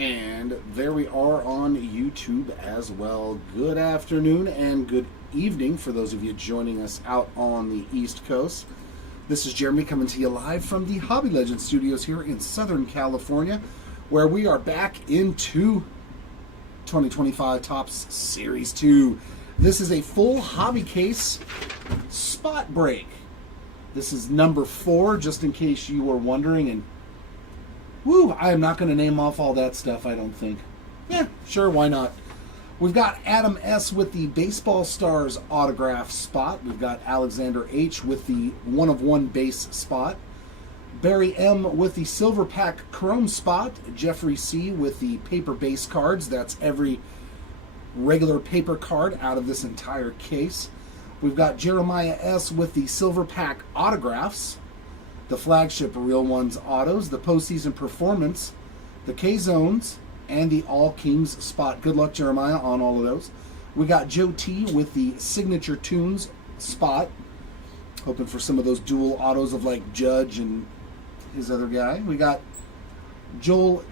And there we are on YouTube as well. Good afternoon and good evening for those of you joining us out on the East Coast. This is Jeremy coming to you live from the Hobby Legends studios here in Southern California, where we are back into 2025 Topps Series 2. This is a full hobby case spot break. This is number 4, just in case you were wondering. And woo, I am not going to name off all that stuff, I don't think. Yeah, sure, why not? We've got Adam S. with the Baseball Stars autograph spot. We've got Alexander H. with the 1/1 base spot. Barry M. with the Silver Pack Chrome spot. Jeffrey C. with the paper base cards. That's every regular paper card out of this entire case. We've got Jeremiah S. with the Silver Pack autographs, the flagship Real Ones autos, the postseason performance, the K-Zones, and the All Kings spot. Good luck, Jeremiah, on all of those. We got Joe T. with the Signature Tunes spot. Hoping for some of those dual autos of like Judge and his other guy. We got Joel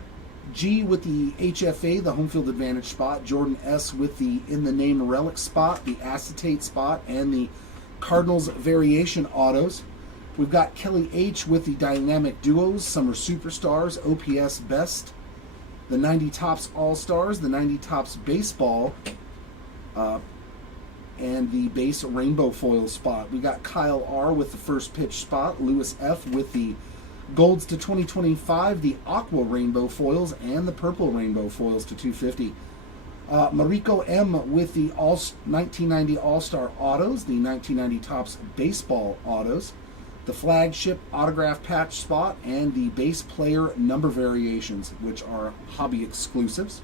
G. with the HFA, the Home Field Advantage spot. Jordan S. with the In the Name Relic spot, the Acetate spot, and the Cardinals Variation autos. We've got Kelly H. with the Dynamic Duos, Summer Superstars, OPS Best, the 90 Topps All-Stars, the 90 Topps Baseball, and the base Rainbow Foil spot. We got Kyle R. with the First Pitch spot, Lewis F. with the Golds to 2025, the Aqua Rainbow Foils, and the Purple Rainbow Foils to 250. Mariko M. with the 1990 All-Star Autos, the 1990 Topps Baseball Autos, the flagship autograph patch spot, and the base player number variations, which are hobby exclusives.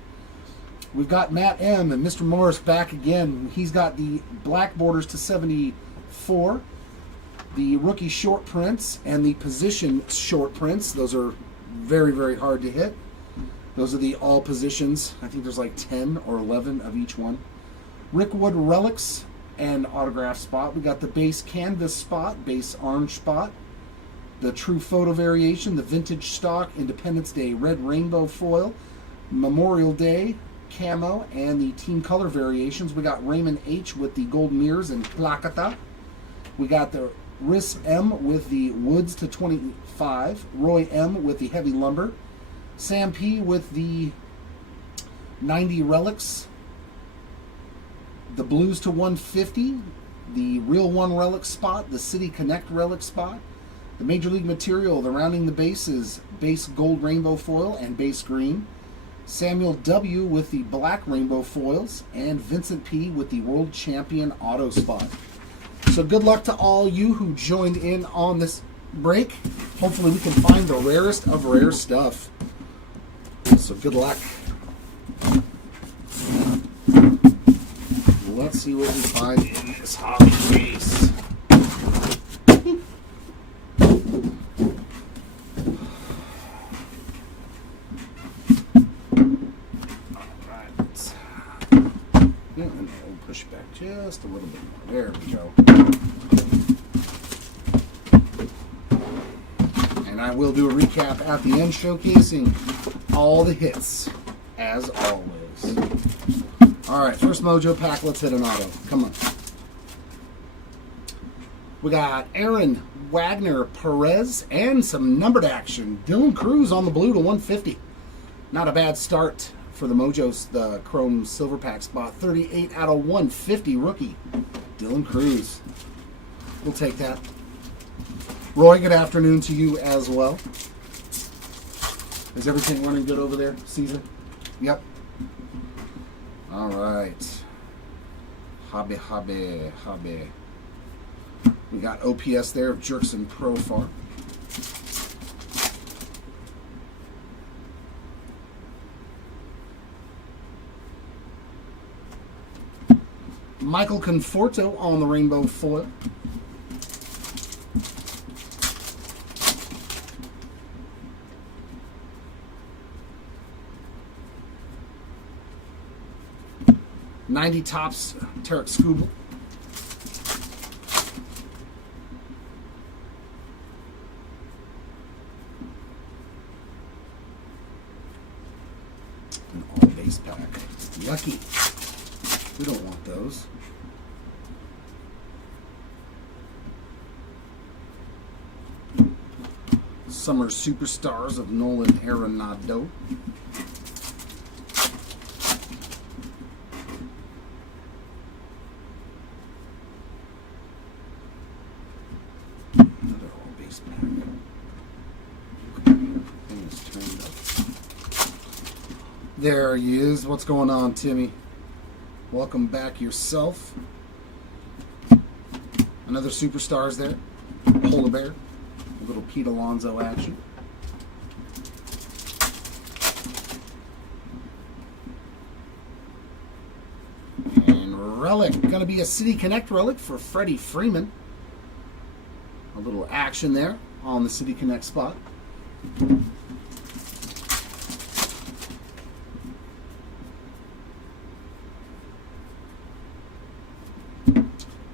We've got Matt M. and Mr. Morris back again. He's got the black borders to 74, the rookie short prints, and the position short prints. Those are very, very hard to hit. Those are the all positions. I think there's like 10 or 11 of each one. Rick Wood relics and autograph spot. We got the base canvas spot, base orange spot, the true photo variation, the vintage stock Independence Day red rainbow foil, Memorial Day camo, and the team color variations. We got Raymond H. with the gold mirrors and placata. We got the Riss M. with the Woods to 25, Roy M. with the heavy lumber, Sam P. with the 90 relics, the Blues to 150, the Real One relic spot, the City Connect relic spot, the Major League Material, the Rounding the Bases, base gold rainbow foil and base green, Samuel W. with the black rainbow foils, and Vincent P. with the World Champion auto spot. So good luck to all you who joined in on this break. Hopefully we can find the rarest of rare stuff. So good luck. Let's see what we find in this hobby case. Alright. And we'll push back just a little bit more. There we go. And I will do a recap at the end, showcasing all the hits, as always. Alright, first Mojo pack, let's hit an auto. Come on. We got Aaron Wagner Perez and some numbered action. Dylan Cruz on the blue to 150. Not a bad start for the Mojos, the Chrome Silver Pack spot. 38 out of 150 rookie. Dylan Cruz. We'll take that. Roy, good afternoon to you as well. Is everything running good over there, Caesar? Yep. All right. Hobby. We got OPS there of Jerkson Profar. Michael Conforto on the rainbow foil. '90 Topps Tarek Skubal. base pack. Yucky. We don't want those. Summer Superstars of Nolan Arenado. Another all base pack. Okay, thing is turned up. There he is. What's going on, Timmy? Welcome back yourself. Another Superstars there. Polar Bear. A little Pete Alonso action. And relic. Going to be a City Connect relic for Freddie Freeman. A little action there on the City Connect spot.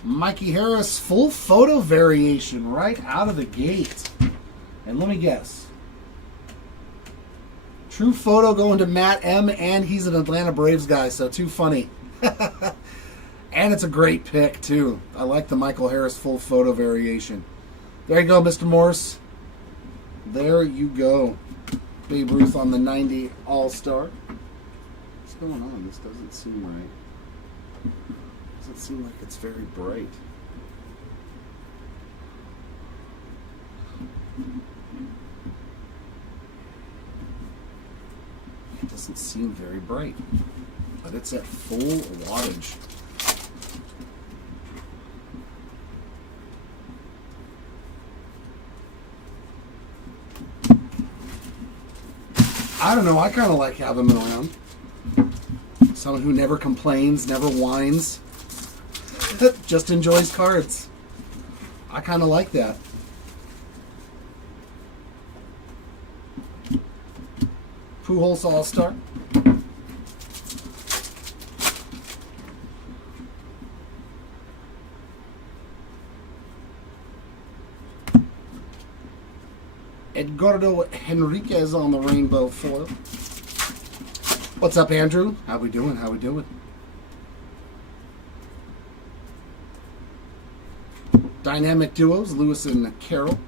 Mikey Harris, full photo variation right out of the gate. And let me guess. True photo going to Matt M, and he's an Atlanta Braves guy, so too funny. And it's a great pick, too. I like the Michael Harris full photo variation. There you go, Mr. Morse. There you go. Babe Ruth on the 90 All-Star. What's going on? This doesn't seem right. Doesn't seem like it's very bright. It doesn't seem very bright, but it's at full wattage. I don't know, I kind of like having him around. Someone who never complains, never whines. Just enjoys cards. I kind of like that. Pujols All-Star. Edgardo Henriquez on the rainbow foil. What's up, Andrew? How we doing? How we doing? Dynamic duos, Lewis and Carroll.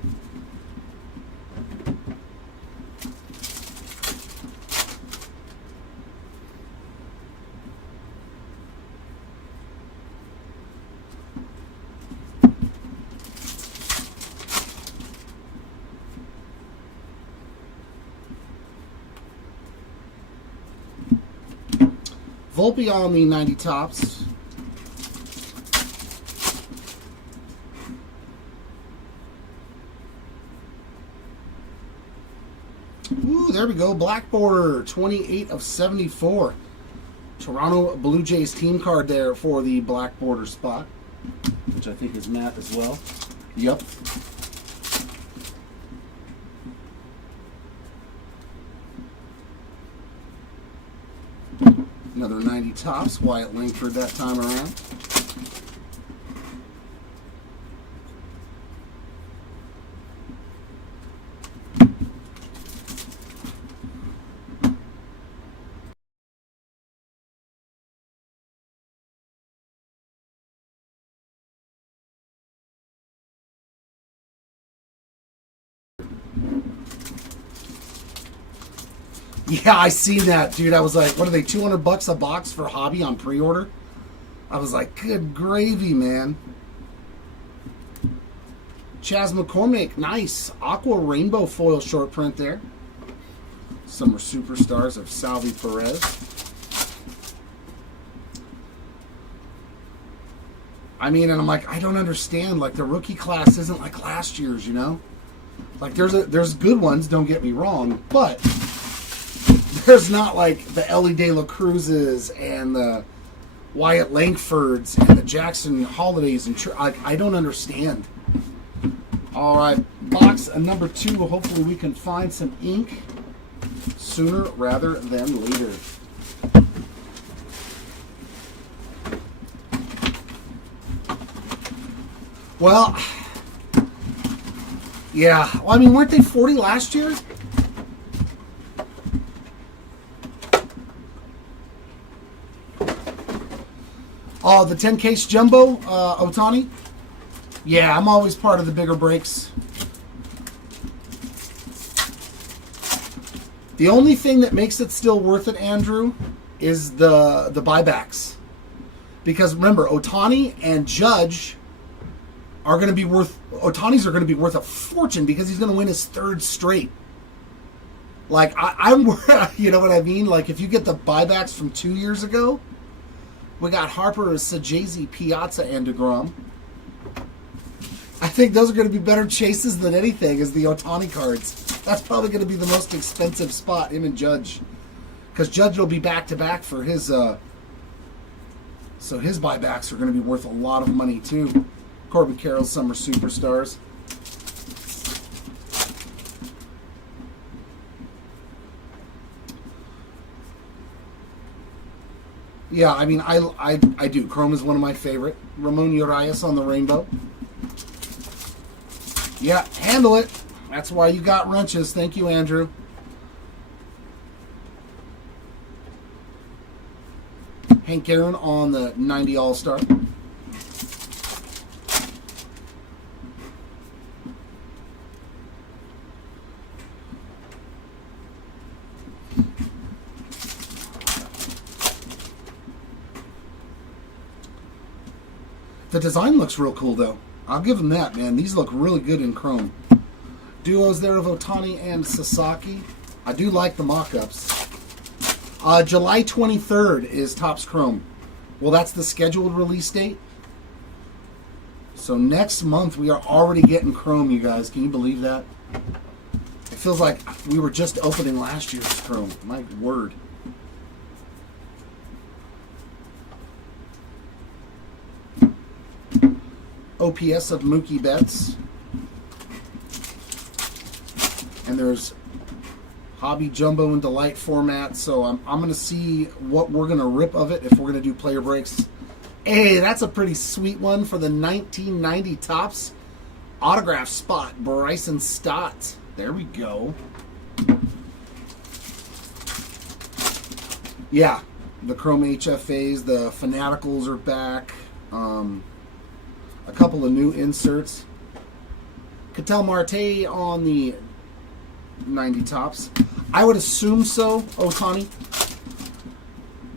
Volpe on the 90 tops. Ooh, there we go. Black border, 28 of 74. Toronto Blue Jays team card there for the black border spot, which I think is Matt as well. Yep. Another 90 tops, Wyatt Langford that time around. Yeah, I seen that, dude. I was like, what are they, $200 a box for hobby on pre-order? I was like, good gravy, man. Chas McCormick, nice. Aqua Rainbow foil short print there. Summer Superstars of Salvi Perez. I mean, and I'm like, I don't understand. Like, the rookie class isn't like last year's, you know? Like, there's good ones, don't get me wrong, but there's not like the Ellie De La Cruzes and the Wyatt Langfords and the Jackson Holidays. And I don't understand. All right, box number 2. Hopefully we can find some ink sooner rather than later. Well, yeah. Well, I mean, weren't they 40 last year? Oh, the 10 case jumbo Otani. Yeah, I'm always part of the bigger breaks. The only thing that makes it still worth it, Andrew, is the buybacks. Because remember, Otani and Judge are going to be worth... Otani's are going to be worth a fortune because he's going to win his third straight. Like, I'm... You know what I mean? Like, if you get the buybacks from 2 years ago, we got Harper, Sajazi, Piazza, and DeGrom. I think those are going to be better chases than anything as the Otani cards. That's probably going to be the most expensive spot, him and Judge. Because Judge will be back-to-back for his... So his buybacks are going to be worth a lot of money, too. Corbin Carroll's Summer Superstars. Yeah, I mean, I do. Chrome is one of my favorite. Ramon Urias on the rainbow. Yeah, handle it. That's why you got wrenches. Thank you, Andrew. Hank Aaron on the 90 All-Star. The design looks real cool, though. I'll give them that, man. These look really good in chrome. Duos there of Otani and Sasaki. I do like the mock-ups. July 23rd is Topps Chrome. Well, that's the scheduled release date. So next month we are already getting Chrome, you guys. Can you believe that? It feels like we were just opening last year's Chrome. My word. OPS of Mookie Betts. And there's Hobby Jumbo and Delight format. So I'm going to see what we're going to rip of it if we're going to do player breaks. Hey, that's a pretty sweet one for the 1990 Topps autograph spot. Bryson Stott. There we go. Yeah, the Chrome HFAs, the Fanaticals are back. A couple of new inserts. Ketel Marte on the 90 Topps. I would assume so, Otani.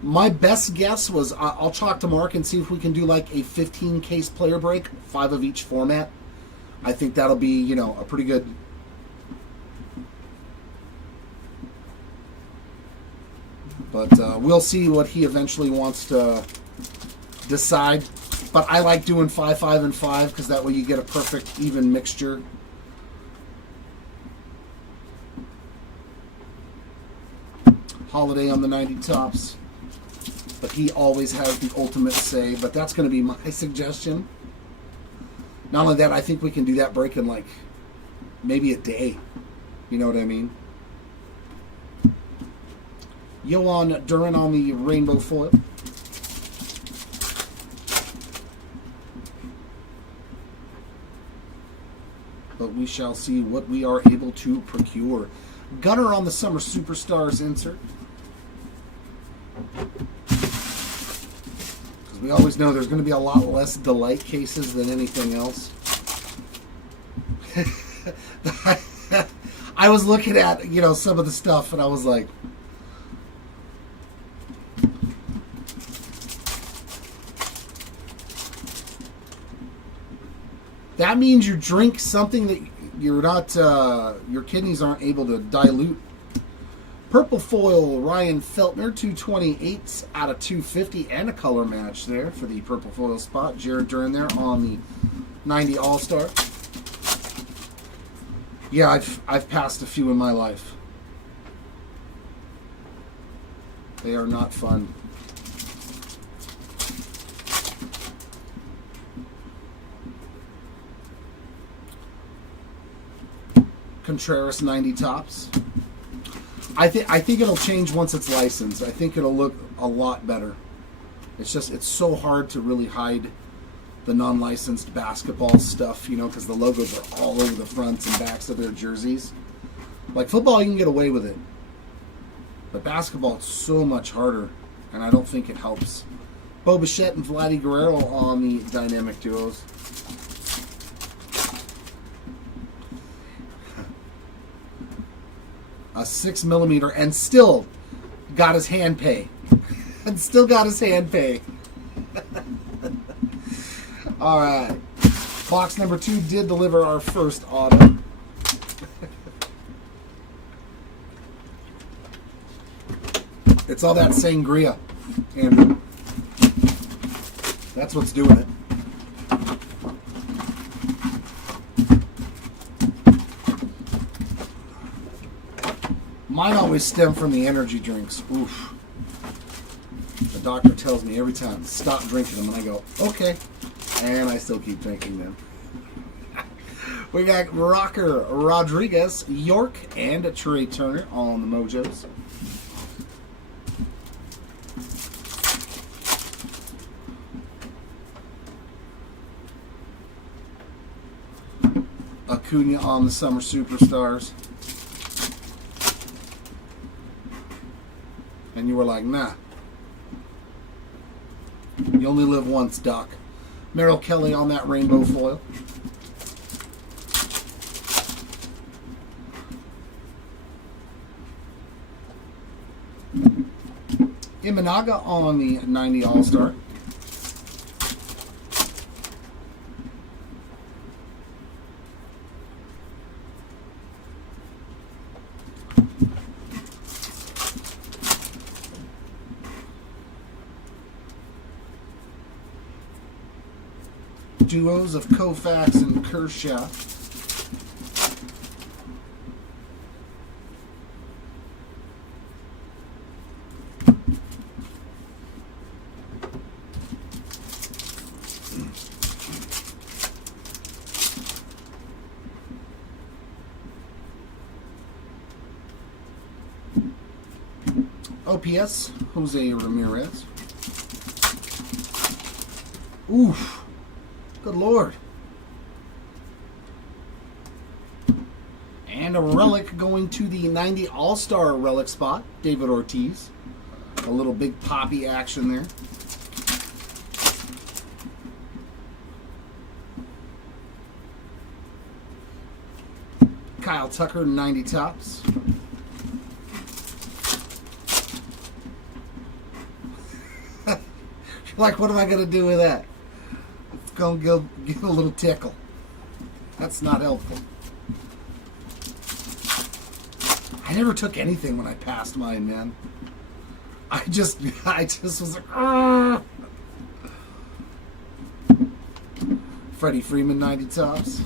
My best guess was I'll talk to Mark and see if we can do like a 15 case player break, 5 of each format. I think that'll be, you know, a pretty good. But we'll see what he eventually wants to decide. But I like doing 5, 5, and 5 because that way you get a perfect even mixture. Holiday on the 90 Topps. But he always has the ultimate say. But that's going to be my suggestion. Not only that, I think we can do that break in like maybe a day. You know what I mean? Yohan Duran on the rainbow foil. But we shall see what we are able to procure. Gunner on the Summer Superstars insert. Because we always know there's going to be a lot less Delight cases than anything else. I was looking at, you know, some of the stuff and I was like, that means you drink something that you're not, your kidneys aren't able to dilute. Purple foil, Ryan Feltner, 228 out of 250, and a color match there for the purple foil spot. Jared Duran there on the 90 All-Star. Yeah, I've passed a few in my life. They are not fun. Contreras 90 Topps. I think it'll change once it's licensed. I think it'll look a lot better. It's just, it's so hard to really hide the non-licensed basketball stuff, you know, because the logos are all over the fronts and backs of their jerseys. Like football, you can get away with it. But basketball, it's so much harder, and I don't think it helps Bo Bichette and Vladdy Guerrero on the Dynamic Duos. A 6mm and still got his hand pay. And still got his hand pay. All right. Box number 2 did deliver our first auto. It's all that sangria, Andrew. That's what's doing it. Mine always stem from the energy drinks. Oof. The doctor tells me every time, stop drinking them, and I go, okay. And I still keep drinking them. We got Rocker Rodriguez, York, and Trey Turner on the Mojos. Acuna on the Summer Superstars. And you were like, nah. You only live once, Doc. Merrill Kelly on that rainbow foil. Imanaga on the 90 All-Star. Duos of Koufax and Kershaw. OPS, Jose Ramirez. Oof. Good Lord. And a relic going to the 90 All-Star relic spot, David Ortiz. A little big poppy action there. Kyle Tucker, 90 tops. Like, what am I going to do with that? It's going to give a little tickle. That's not helpful. I never took anything when I passed mine, man. I just was like, argh. Freddie Freeman, 90 tops.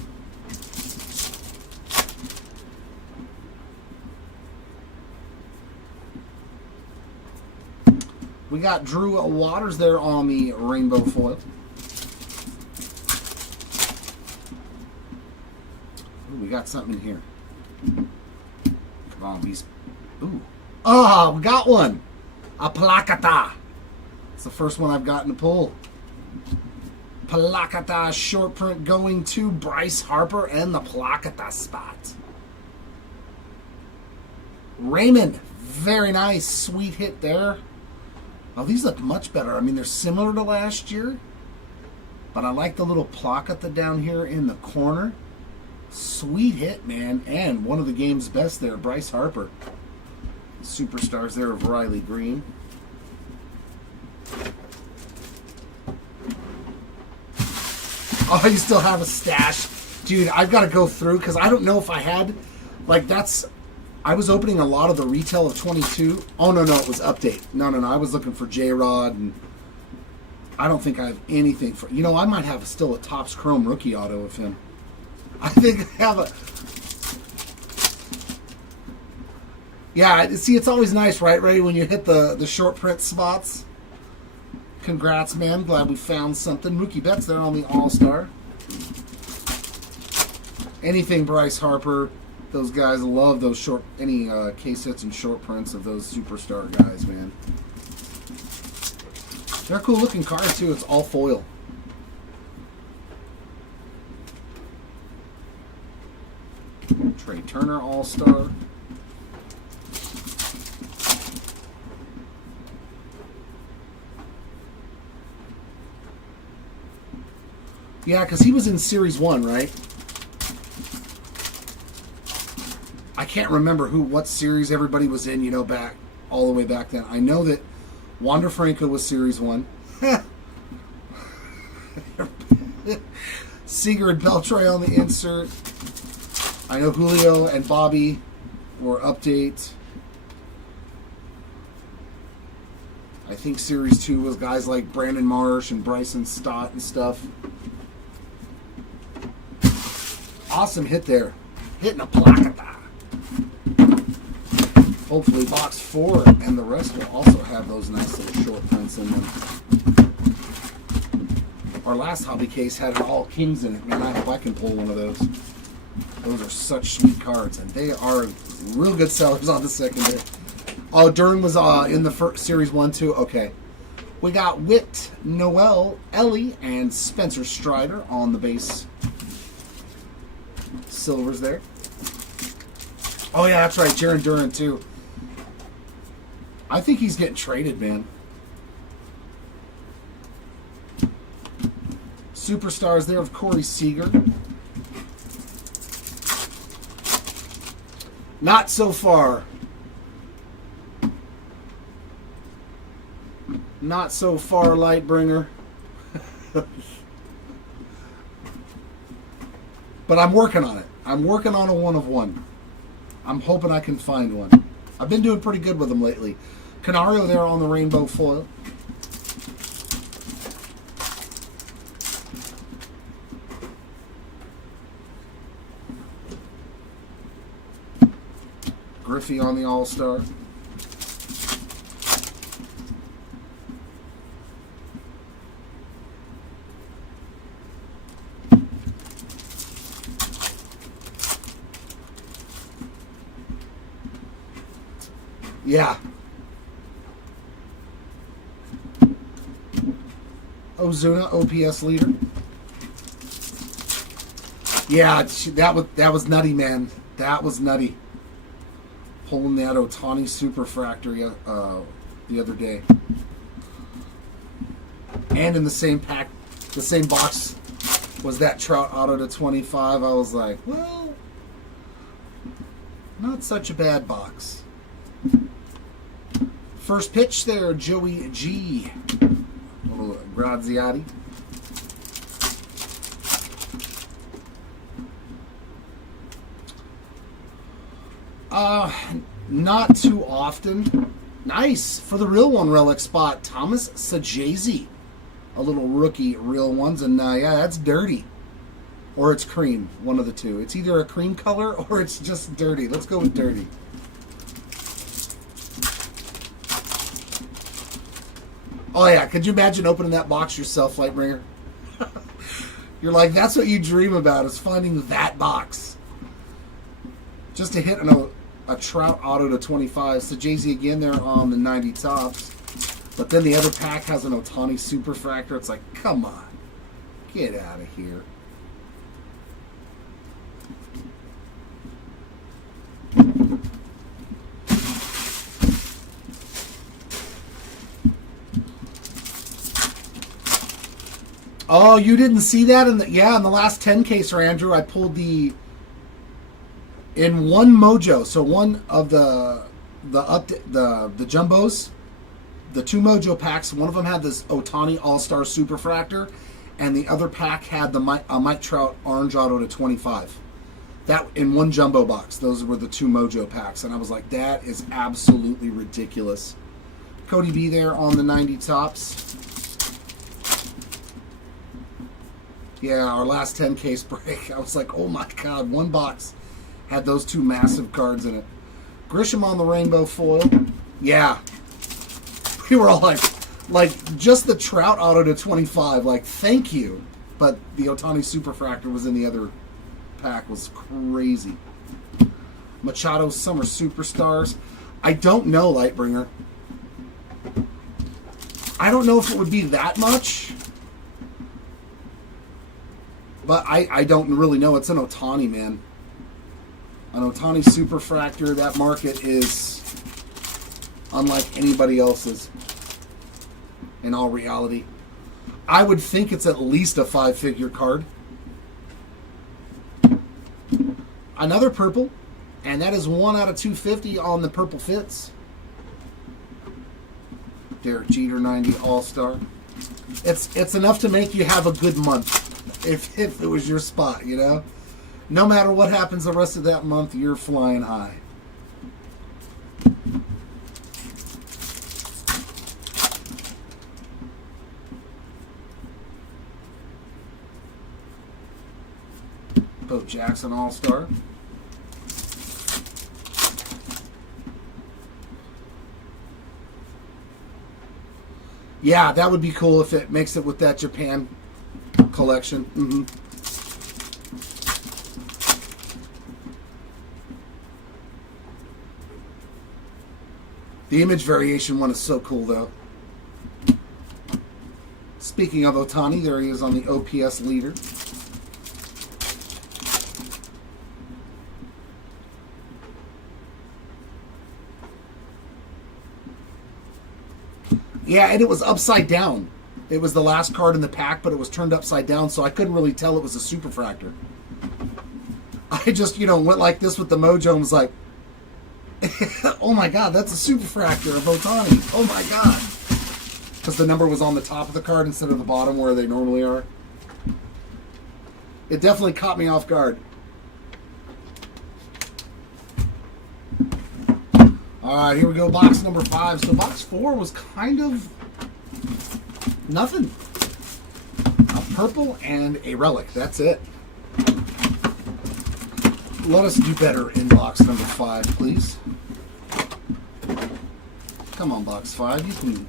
We got Drew Waters there on the rainbow foil. Ooh, we got something in here. Come on, these. Ooh. Oh, we got one. A Placata. It's the first one I've gotten to pull. Placata short print going to Bryce Harper and the Placata spot. Raymond, very nice. Sweet hit there. Oh, these look much better. I mean, they're similar to last year, but I like the little placata down here in the corner. Sweet hit, man. And one of the game's best there, Bryce Harper. Superstars there of Riley Green. Oh, you still have a stash. Dude, I've got to go through because I don't know if I had, like, that's... I was opening a lot of the retail of 22. Oh, no, it was update. No. I was looking for J-Rod, and I don't think I have anything for... You know, I might have still a Topps Chrome rookie auto of him. I think I have a... Yeah, see, it's always nice, right, Ray, when you hit the short print spots. Congrats, man. Glad we found something. Mookie Betts there on the All-Star. Anything Bryce Harper... Those guys love those short, any case hits and short prints of those superstar guys, man. They're a cool looking card too. It's all foil. Trey Turner All-Star. Yeah, because he was in Series 1, right? I can't remember what series everybody was in, back all the way back then. I know that Wander Franco was Series 1. Seager and Beltray on the insert. I know Julio and Bobby were update. I think Series 2 was guys like Brandon Marsh and Bryson Stott and stuff. Awesome hit there. Hitting a placata. Hopefully box 4 and the rest will also have those nice little short prints in them. Our last hobby case had an all kings in it. Man, I hope I can pull one of those. Those are such sweet cards, and they are real good sellers on the secondary. Oh, Dern was in the first Series 1 too? Okay. We got Whit, Noel, Ellie, and Spencer Strider on the base silvers there. Oh yeah, that's right, Jaron Duran too. I think he's getting traded, man. Superstars there of Corey Seager. Not so far. Not so far, Lightbringer. But I'm working on it. I'm working on a 1 of 1. I'm hoping I can find one. I've been doing pretty good with them lately. Canario there on the rainbow foil. Griffey on the All-Star. Yeah. Ozuna, OPS leader. Yeah, that was nutty, man. That was nutty. Pulling that Otani Superfractor the other day. And in the same pack, the same box was that Trout Auto to 25. I was like, well, not such a bad box. First pitch there, Joey G. Little Graziati. Not too often. Nice for the real one relic spot. Thomas Sajazi. A little rookie real ones, and yeah, that's dirty. Or it's cream, one of the two. It's either a cream color or it's just dirty. Let's go with dirty. Oh yeah, could you imagine opening that box yourself, Lightbringer? You're like, that's what you dream about, is finding that box. Just to hit a Trout Auto to 25. So Jay-Z again there on the 90 tops. But then the other pack has an Otani Superfractor. It's like, come on. Get out of here. Oh, you didn't see that in the last 10 caser, Andrew. I pulled in one mojo. So one of the jumbos, the 2 mojo packs. One of them had this Otani All-Star Superfractor, and the other pack had the Mike Trout Orange Auto to 25. That in one jumbo box. Those were the 2 mojo packs, and I was like, that is absolutely ridiculous. Cody B there on the 90 tops. Yeah, our last 10 case break. I was like, oh my God, one box had those 2 massive cards in it. Grisham on the rainbow foil. Yeah. We were all like just the Trout Auto to 25, like, thank you. But the Otani Superfractor was in the other pack. Was crazy. Machado Summer Superstars. I don't know, Lightbringer. I don't know if it would be that much. But I don't really know. It's an Otani, man. An Otani Superfractor. That market is unlike anybody else's, in all reality. I would think it's at least a 5-figure card. Another purple, and that is 1 out of 250 on the purple fits. Derek Jeter 90 All-Star. It's enough to make you have a good month if it was your spot, you know? No matter what happens the rest of that month, you're flying high. Bo Jackson All-Star. Yeah, that would be cool if it makes it with that Japan collection. Mm-hmm. The image variation one is so cool, though. Speaking of Ohtani, there he is on the OPS leader. Yeah, and it was upside down. It was the last card in the pack, but it was turned upside down, so I couldn't really tell it was a superfractor. I just, went like this with the Mojo and was like, oh my god, that's a superfractor of Ohtani. Oh my god. Because the number was on the top of the card instead of the bottom where they normally are. It definitely caught me off guard. Alright, here we go, box number 5. So box 4 was kind of nothing. A purple and a relic. That's it. Let us do better in box number 5, please. Come on, box 5. You can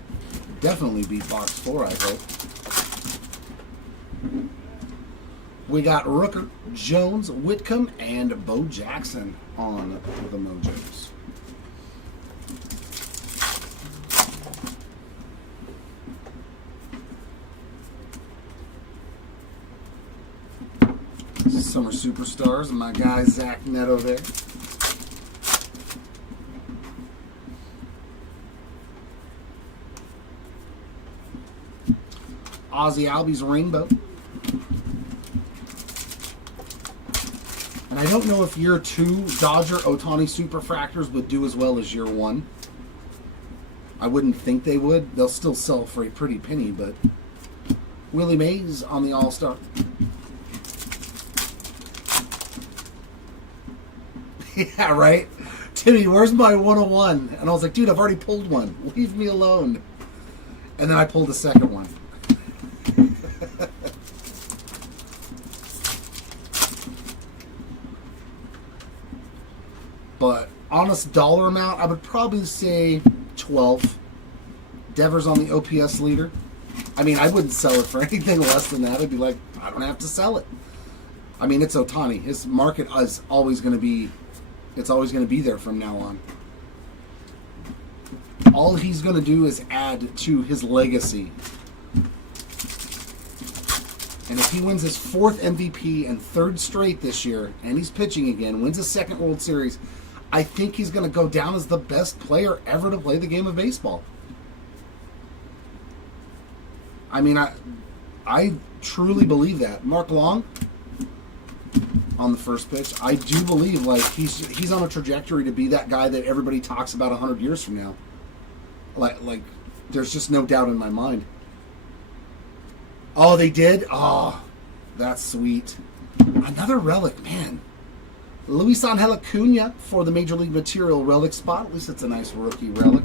definitely beat box 4, I hope. We got Rooker, Jones, Whitcomb, and Bo Jackson on the Mojos. Summer Superstars and my guy Zach Neto there. Ozzie Albies Rainbow. And I don't know if year 2 Dodger Ohtani Superfractors would do as well as year 1. I wouldn't think they would. They'll still sell for a pretty penny, but Willie Mays on the All-Star. Yeah, right? Timmy, where's my 101? And I was like, dude, I've already pulled one. Leave me alone. And then I pulled the second one. But honest dollar amount, I would probably say 12. Devers on the OPS leader. I mean, I wouldn't sell it for anything less than that. I'd be like, I don't have to sell it. I mean, it's Ohtani. His market is always going to be... It's always going to be there from now on. All he's going to do is add to his legacy. And if he wins his 4th MVP and 3rd straight this year, and he's pitching again, wins a 2nd World Series, I think he's going to go down as the best player ever to play the game of baseball. I mean, I truly believe that. Mark Long on the first pitch. I do believe he's on a trajectory to be that guy that everybody talks about 100 years from now. Like there's just no doubt in my mind. Oh, they did? Oh, that's sweet. Another relic, man. Luis Angel Acuna for the Major League Material relic spot. At least it's a nice rookie relic.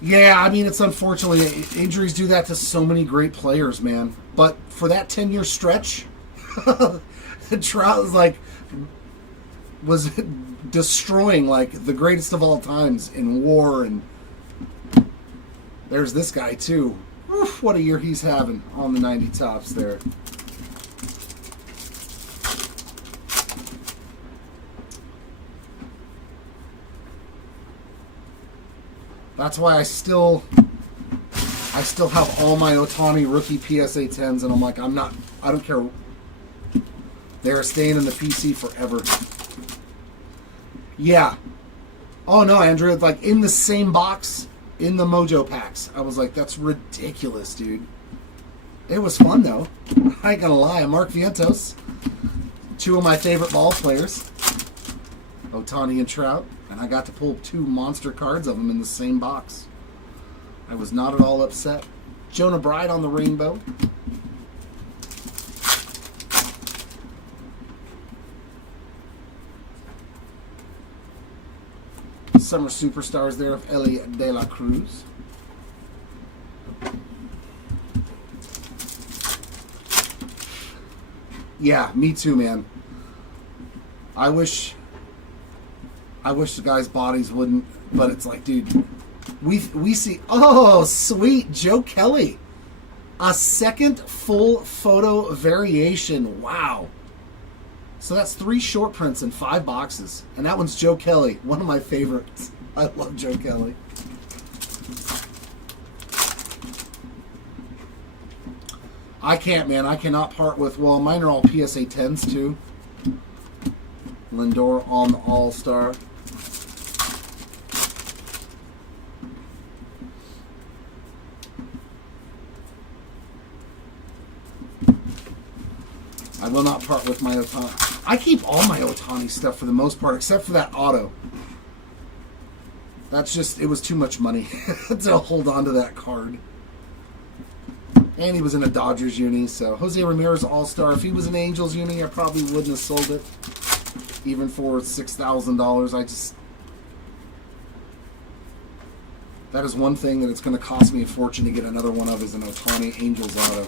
Yeah, I mean, it's unfortunately, injuries do that to so many great players, man. But for that 10-year stretch, Trout was destroying the greatest of all times in WAR, and there's this guy too. Oof, what a year he's having on the 90 tops there. That's why I still have all my Ohtani rookie PSA 10s, and I'm like, I don't care. They're staying in the PC forever. Yeah. Oh no, Andrew, in the same box, in the Mojo packs. I was like, that's ridiculous, dude. It was fun, though. I ain't gonna lie. Mark Vientos, two of my favorite ball players, Ohtani and Trout, and I got to pull two monster cards of them in the same box. I was not at all upset. Jonah Bride on the rainbow. Summer Superstars there of Elliot De La Cruz. Yeah, me too, man. I wish the guys' bodies wouldn't, but it's like, dude, we see, oh, sweet, Joe Kelly. A second full photo variation. Wow. So that's 3 short prints in 5 boxes. And that one's Joe Kelly, one of my favorites. I love Joe Kelly. I can't, man. I cannot part with, well, mine are all PSA 10s, too. Lindor on the All-Star. I will not part with my Ohtani. I keep all my Ohtani stuff for the most part, except for that auto. That's just, it was too much money to hold on to that card. And he was in a Dodgers uni, so Jose Ramirez All-Star. If he was an Angels uni, I probably wouldn't have sold it, even for $6,000. I just, that is one thing that it's going to cost me a fortune to get another one of, is an Ohtani Angels auto.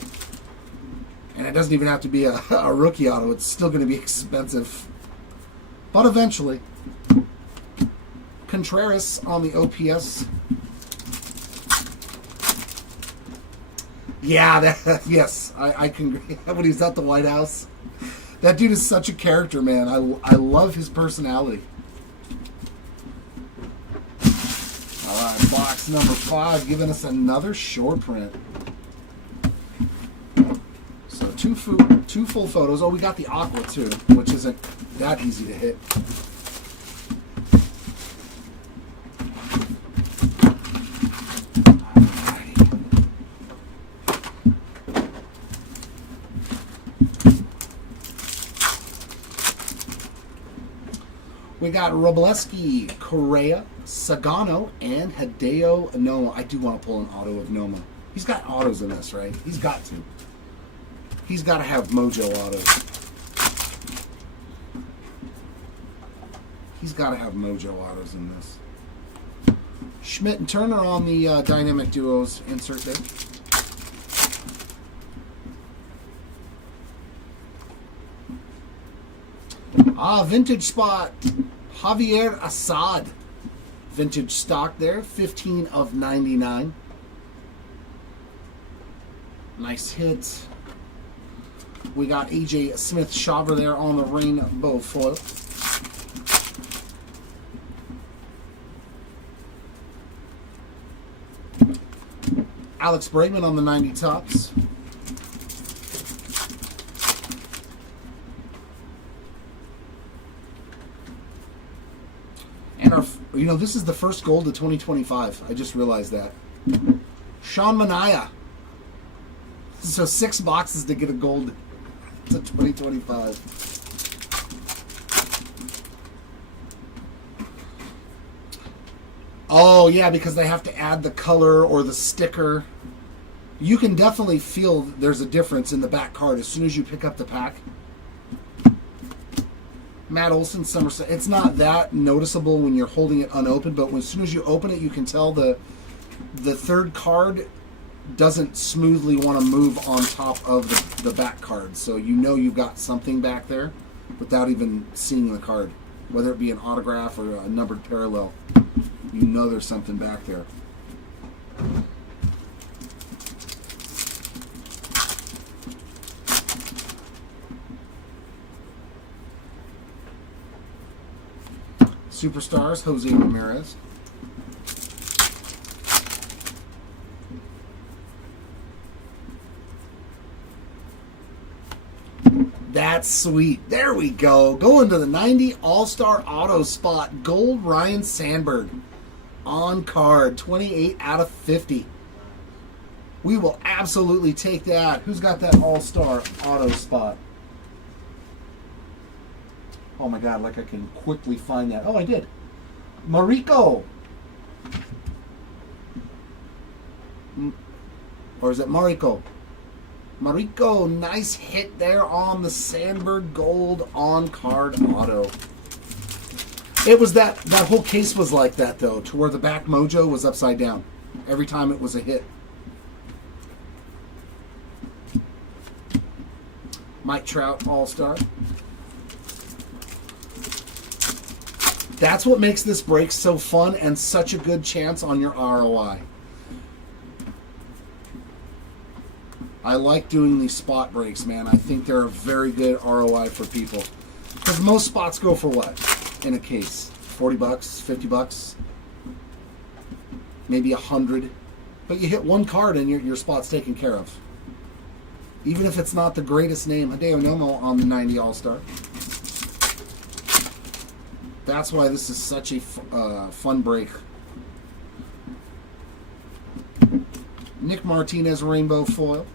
And it doesn't even have to be a rookie auto. It's still going to be expensive. But eventually. Contreras on the OPS. Yeah, yes. I can. When he's at the White House. That dude is such a character, man. I love his personality. All right, box number 5, giving us another short print. So two full photos. Oh, we got the aqua too, which isn't that easy to hit. We got Robleski, Correa, Sagano, and Hideo Noma. I do want to pull an auto of Noma. He's got autos in this, right? He's got to. He's got to have Mojo autos. He's got to have Mojo autos in this. Schmidt and Turner on the Dynamic Duos insert there. Vintage spot. Javier Assad. Vintage stock there. 15 of 99. Nice hit. We got AJ Smith-Shawver there on the rainbow foil. Alex Bregman on the 90 tops. And our, this is the first gold of 2025. I just realized that. Sean Manaea. So 6 boxes to get a gold to 2025. Oh, yeah, because they have to add the color or the sticker. You can definitely feel there's a difference in the back card as soon as you pick up the pack. Matt Olson, Somerset. It's not that noticeable when you're holding it unopened, but as soon as you open it, you can tell the third card doesn't smoothly want to move on top of the back card. So you know you've got something back there without even seeing the card. Whether it be an autograph or a numbered parallel, you know there's something back there. Superstars, Jose Ramirez. That's sweet. There we go. Going to the 90 All-Star Auto spot. Gold Ryan Sandberg. on card. 28 out of 50. We will absolutely take that. Who's got that all-star auto spot? Oh my God, like I can quickly find that. Oh, I did. Mariko. Or is it Mariko? Mariko, nice hit there on the Sandberg Gold on-card auto. It was that whole case was like that, though, to where the back mojo was upside down every time it was a hit. Mike Trout, all-star. That's what makes this break so fun and such a good chance on your ROI. I like doing these spot breaks, man. I think they're a very good ROI for people. Because most spots go for what? In a case? 40 bucks, 50 bucks, maybe 100. But you hit one card and your spot's taken care of. Even if it's not the greatest name. Hideo Nomo on the 90 All-Star. That's why this is such a fun break. Nick Martinez rainbow foil.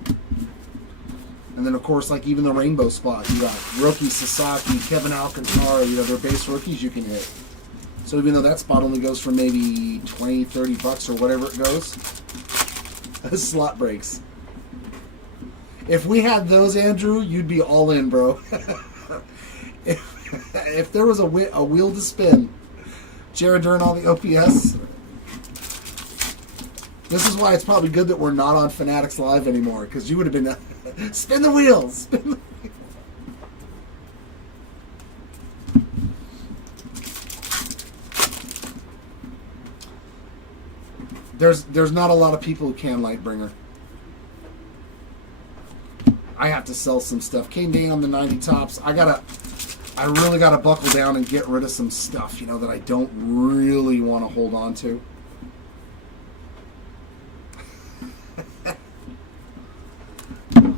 And then, of course, like even the rainbow spot, you got Roki Sasaki, Kevin Alcantara, they're base rookies you can hit. So even though that spot only goes for maybe 20, 30 bucks or whatever it goes, slot breaks. If we had those, Andrew, you'd be all in, bro. If there was a wheel to spin, Jared Dern on the OPS. This is why it's probably good that we're not on Fanatics Live anymore, because you would have been spin the wheels. Spin the wheels. There's not a lot of people who can Lightbringer. I have to sell some stuff. Kane Day on the 90 tops. I really gotta buckle down and get rid of some stuff, that I don't really want to hold on to.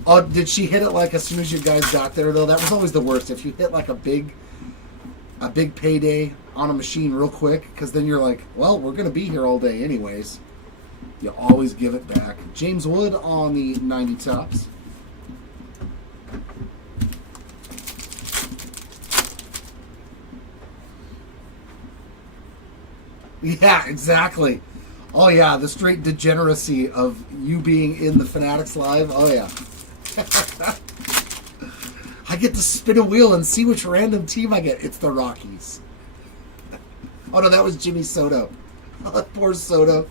Oh, did she hit it like as soon as you guys got there though? That was always the worst. If you hit like a big payday on a machine real quick, because then you're like, well, we're gonna be here all day anyways. You always give it back. James Wood on the 90 tops. Yeah, exactly. Oh yeah, the straight degeneracy of you being in the Fanatics Live. Oh yeah. I get to spin a wheel and see which random team I get. It's the Rockies. Oh no, that was Jimmy Soto. Poor Soto.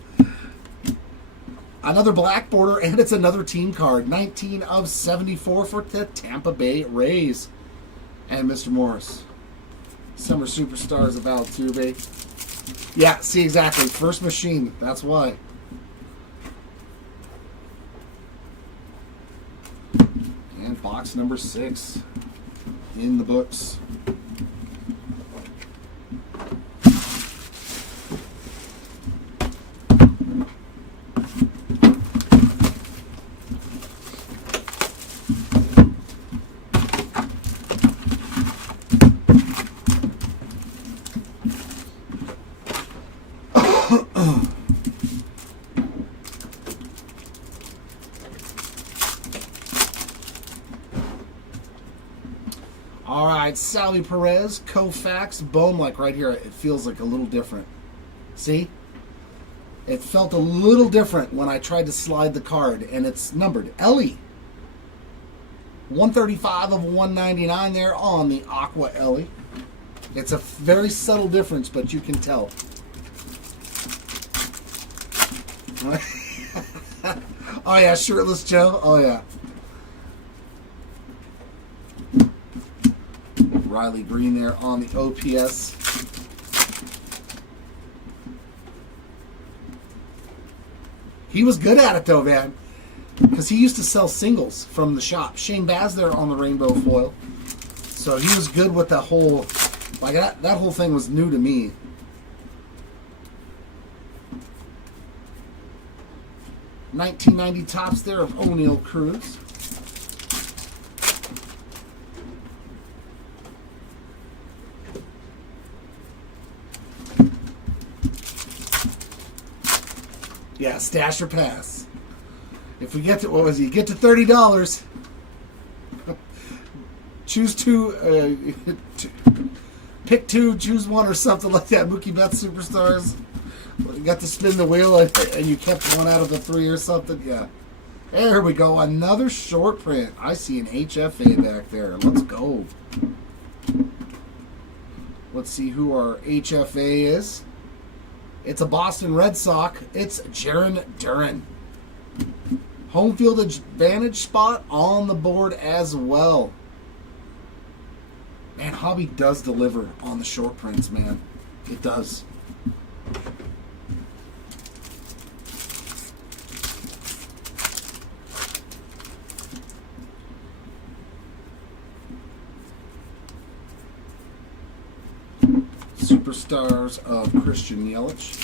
Another black border, and it's another team card. 19 of 74 for the Tampa Bay Rays. And Mr. Morris. Summer Superstars of Altuve. Yeah, see, exactly. First machine. That's why. And box number 6 in the books. All right, Salvi Perez, Koufax, Bohm, like right here, it feels like a little different. See? It felt a little different when I tried to slide the card, and it's numbered. Ellie. 135 of 199 there on the Aqua Ellie. It's a very subtle difference, but you can tell. Oh, yeah, Shirtless Joe. Oh, yeah. Riley Green there on the OPS. He was good at it, though, man. Because he used to sell singles from the shop. Shane Baz there on the rainbow foil. So he was good with the whole... Like, that whole thing was new to me. $19.90 tops there of O'Neal Cruz. Yeah, stash or pass. If we get to, what was it? You get to $30, choose two, pick two, choose one, or something like that. Mookie Betts Superstars. You got to spin the wheel and you kept one out of the three or something. Yeah. There we go. Another short print. I see an HFA back there. Let's go. Let's see who our HFA is. It's a Boston Red Sox. It's Jarren Duran. Home field advantage spot on the board as well. Man, Hobby does deliver on the short prints, man. It does. Superstars of Christian Yelich.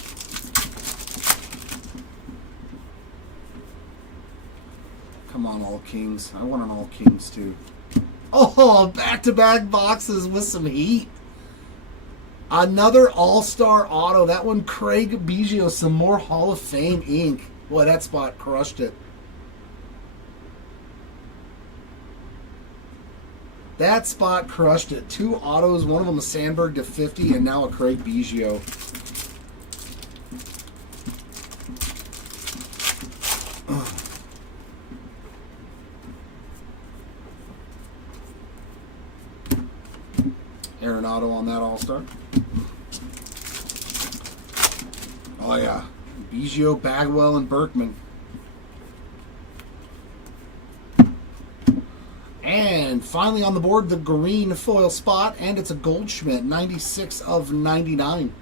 Come on, All Kings. I want an All Kings too. Oh, back-to-back boxes with some heat. Another All-Star auto. That one, Craig Biggio. Some more Hall of Fame ink. Boy, that spot crushed it. That spot crushed it. Two autos, one of them a Sandberg to 50, and now a Craig Biggio. Arenado on that All-Star. Oh, yeah. Biggio, Bagwell, and Berkman. And finally on the board, the green foil spot, and it's a Goldschmidt, 96 of 99.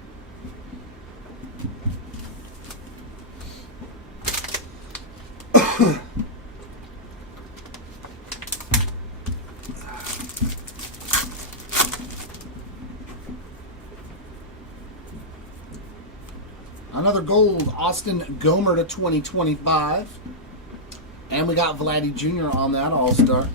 Another gold, Austin Gomer to 2025. And we got Vladdy Jr. on that All-Star.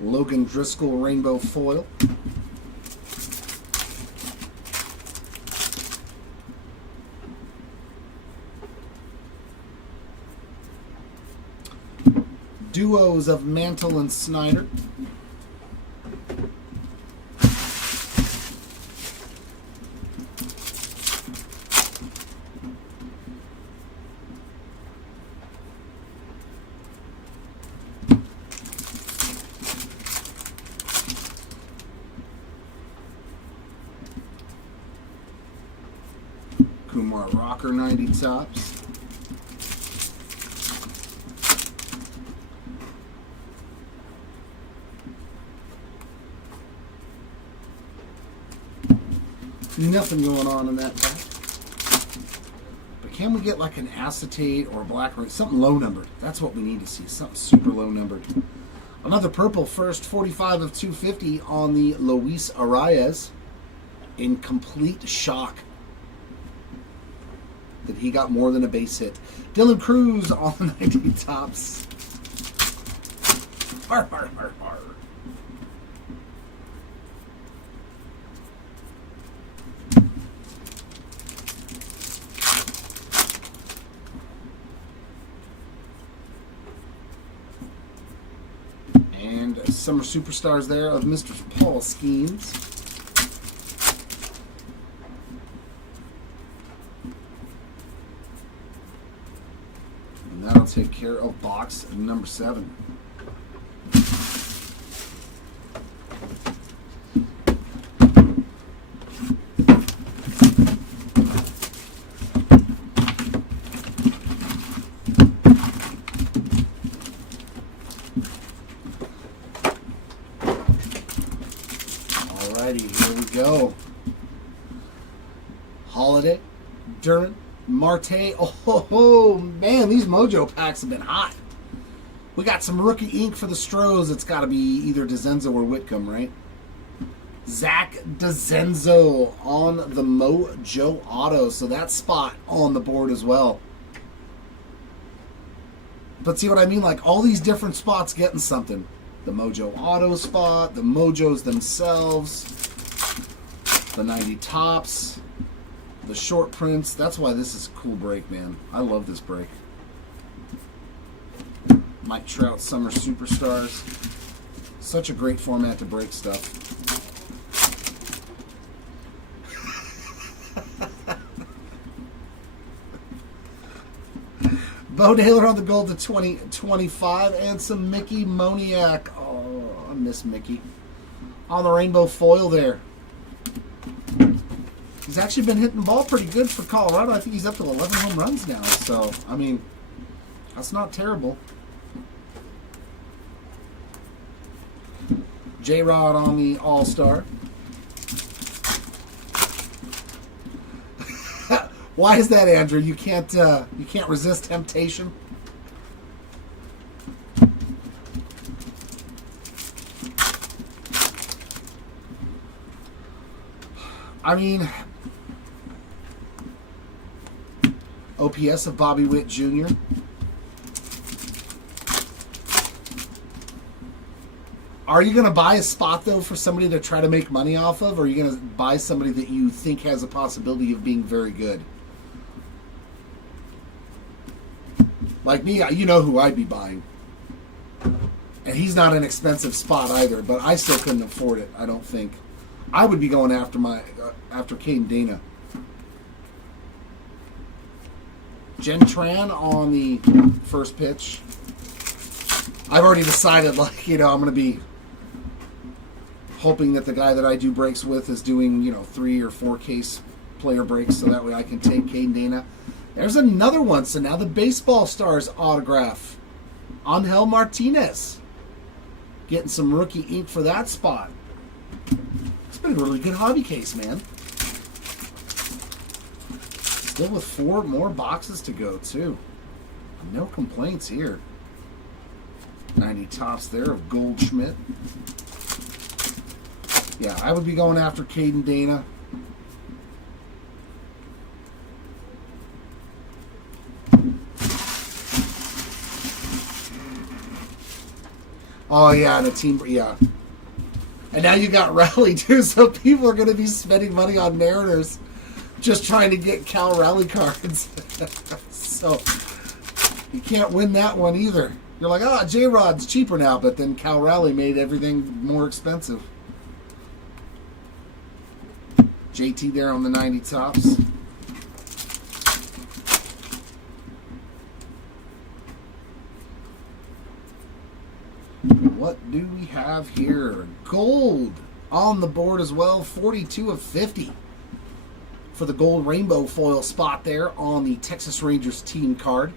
Logan Driscoll rainbow foil. Duos of Mantle and Snyder. Kumar Rocker 90 tops. Nothing going on in that pack. But can we get like an acetate or a black ring? Something low numbered. That's what we need to see. Something super low numbered. Another purple first, 45 of 250 on the Luis Arias. In complete shock that he got more than a base hit. Dylan Cruz on 90 tops. Har, har, har, har. And summer superstars there of Mr. Paul Skeens. And that'll take care of box number 7. Here we go. Holiday, Duran, Marte. Oh, man, these Mojo packs have been hot. We got some rookie ink for the Stros. It's got to be either DeZenzo or Whitcomb, right? Zach DeZenzo on the Mojo Auto. So that spot on the board as well. But see what I mean? Like all these different spots getting something. The Mojo Auto spot, the Mojos themselves, the 90 tops, the short prints. That's why this is a cool break, man. I love this break. Mike Trout Summer Superstars. Such a great format to break stuff. Bo Naylor on the gold to 2025 and some Mickey Moniak. Oh, I miss Mickey. On the rainbow foil there. He's actually been hitting the ball pretty good for Colorado. I think he's up to 11 home runs now. So, I mean, that's not terrible. J-Rod on the All-Star. Why is that, Andrew? You can't resist temptation. I mean, OPS of Bobby Witt Jr. Are you going to buy a spot, though, for somebody to try to make money off of, or are you going to buy somebody that you think has a possibility of being very good? Like me, you know who I'd be buying. And he's not an expensive spot either, but I still couldn't afford it, I don't think. I would be going after after Caden Dana. Jen Tran on the first pitch. I've already decided, like, I'm going to be hoping that the guy that I do breaks with is doing, 3 or 4 case player breaks, so that way I can take Caden Dana. There's another one. So now the Baseball Stars autograph. Angel Martinez. Getting some rookie ink for that spot. It's been a really good hobby case, man. Still with 4 more boxes to go, too. No complaints here. 90 tops there of Goldschmidt. Yeah, I would be going after Caden Dana. Oh, yeah, the team, yeah. And now you got Rally, too, so people are going to be spending money on Mariners just trying to get Cal Rally cards. So, you can't win that one either. You're like, J-Rod's cheaper now, but then Cal Rally made everything more expensive. JT there on the 90 tops. What do we have here? Gold on the board as well. 42 of 50 for the gold rainbow foil spot there on the Texas Rangers team card.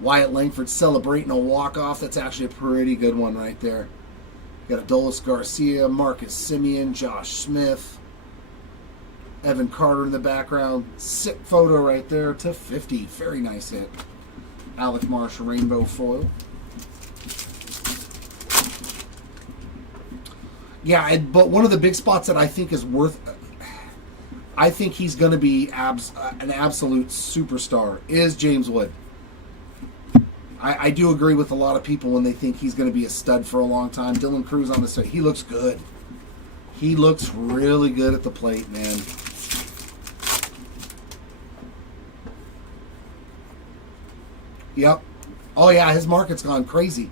Wyatt Langford celebrating a walk-off. That's actually a pretty good one right there. Got Adolis Garcia, Marcus Semien, Josh Smith, Evan Carter in the background. Sick photo right there to 50. Very nice hit. Alec Marsh rainbow foil. Yeah, but one of the big spots that I think is worth... I think he's going to be an absolute superstar is James Wood. I do agree with a lot of people when they think he's going to be a stud for a long time. Dylan Cruz on the side. He looks good. He looks really good at the plate, man. Yep. Oh, yeah, his market's gone crazy.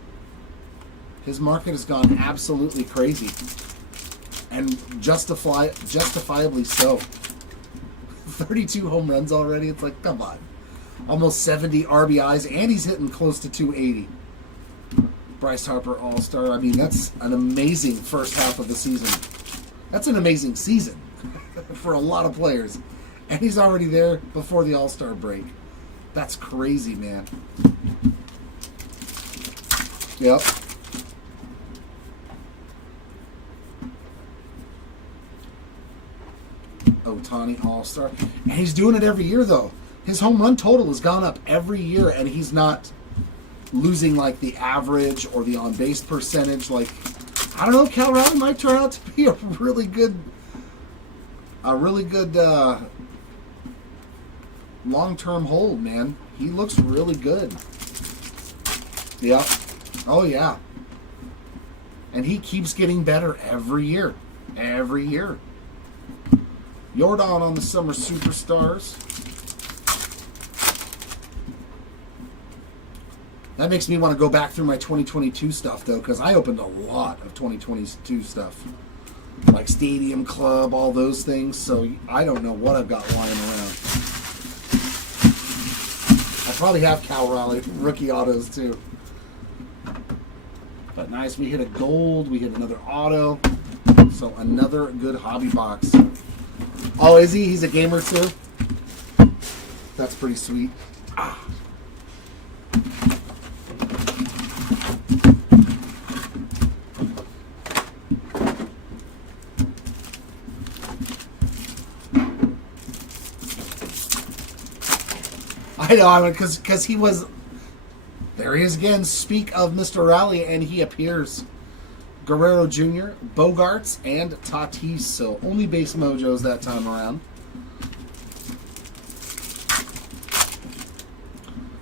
His market has gone absolutely crazy. And justifiably so. 32 home runs already. It's like, come on. Almost 70 RBIs, and he's hitting close to 280. Bryce Harper All-Star. I mean, that's an amazing first half of the season. That's an amazing season for a lot of players. And he's already there before the All-Star break. That's crazy, man. Yep. Ohtani All-Star. And he's doing it every year, though. His home run total has gone up every year, and he's not losing, like, the average or the on-base percentage. Like, I don't know, Cal Raleigh might turn out to be a really good long-term hold, man. He looks really good. Yep. Oh, yeah. And he keeps getting better every year. Every year. Jordan on the Summer Superstars. That makes me want to go back through my 2022 stuff, though, because I opened a lot of 2022 stuff. Like Stadium Club, all those things. So I don't know what I've got lying around. I probably have Cal Raleigh rookie autos, too. But nice, we hit a gold, we hit another auto. So another good hobby box. Oh, is he? He's a gamer, too? That's pretty sweet. Ah. I know, because he was... There he is again. Speak of Mr. Raleigh, and he appears. Guerrero Jr., Bogarts, and Tatis. So only base mojos that time around.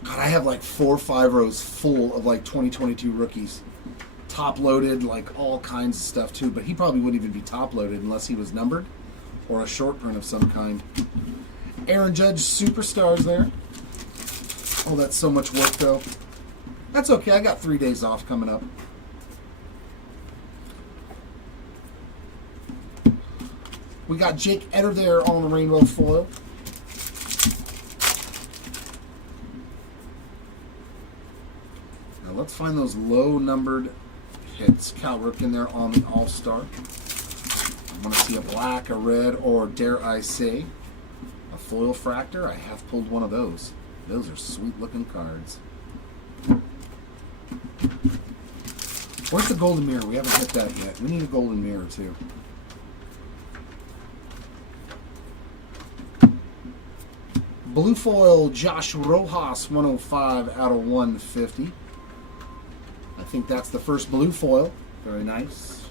God, I have like 4 or 5 rows full of like 2022 rookies. Top loaded, like all kinds of stuff too. But he probably wouldn't even be top loaded unless he was numbered or a short print of some kind. Aaron Judge Superstars there. Oh, that's so much work though. That's okay. I got 3 days off coming up. We got Jake Eder there on the rainbow foil. Now let's find those low numbered hits. Cal Ripken there on the All-Star. I want to see a black, a red, or dare I say, a foil fractor. I have pulled one of those. Those are sweet looking cards. Where's the golden mirror? We haven't hit that yet. We need a golden mirror too. Blue foil Josh Rojas 105 out of 150. I think that's the first blue foil. Very nice.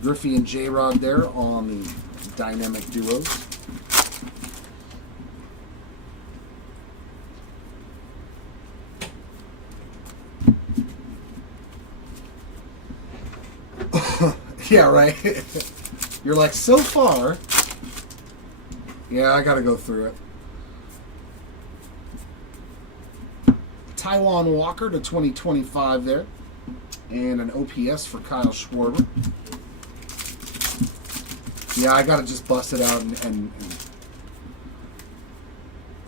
Griffey and J-Rod there on the dynamic duos. Yeah, right. You're like, so far. Yeah, I gotta go through it. Taiwan Walker to 2025 there. And an OPS for Kyle Schwarber. Yeah, I gotta just bust it out and...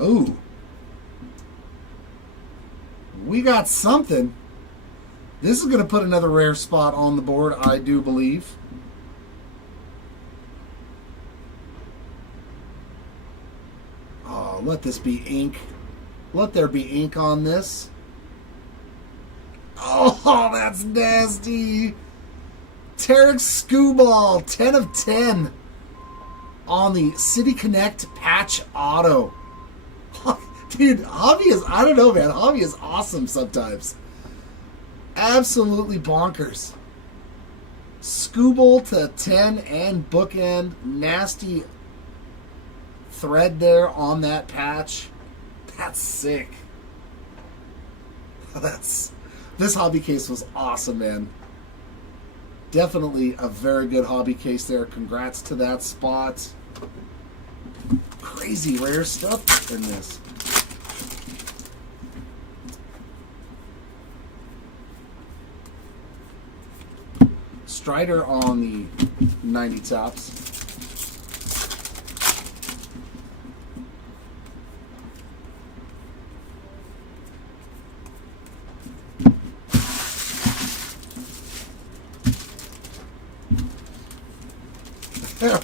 Ooh. We got something. This is going to put another rare spot on the board, I do believe. Oh, let this be ink. Let there be ink on this. Oh, that's nasty. Tarek Skubal, 10 of 10 on the City Connect patch auto. Dude, hobby is, I don't know, man. Hobby is awesome sometimes. Absolutely bonkers. Skubal to 10 and bookend. Nasty thread there on that patch. That's sick. This hobby case was awesome, man. Definitely a very good hobby case there. Congrats to that spot. Crazy rare stuff in this. Strider on the 90 tops.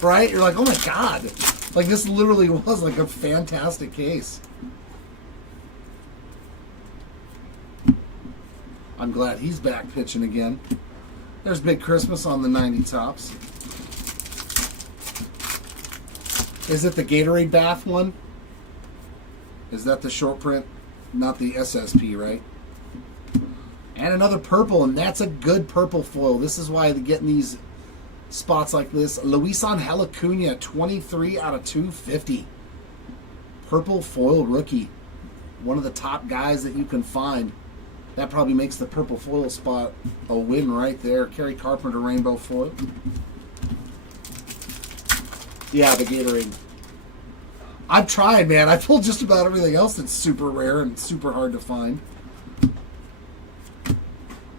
Right? You're like, oh my god. Like, this literally was like a fantastic case. I'm glad he's back pitching again. There's Big Christmas on the 90 tops. Is it the Gatorade Bath one? Is that the short print? Not the SSP, right? And another purple, and that's a good purple foil. This is why they're getting these spots like this. Luisan Acuna, 23 out of 250. Purple foil rookie. One of the top guys that you can find. That probably makes the purple foil spot a win right there. Kerry Carpenter rainbow foil. Yeah, the Gatorade. I've tried, man. I pulled just about everything else that's super rare and super hard to find.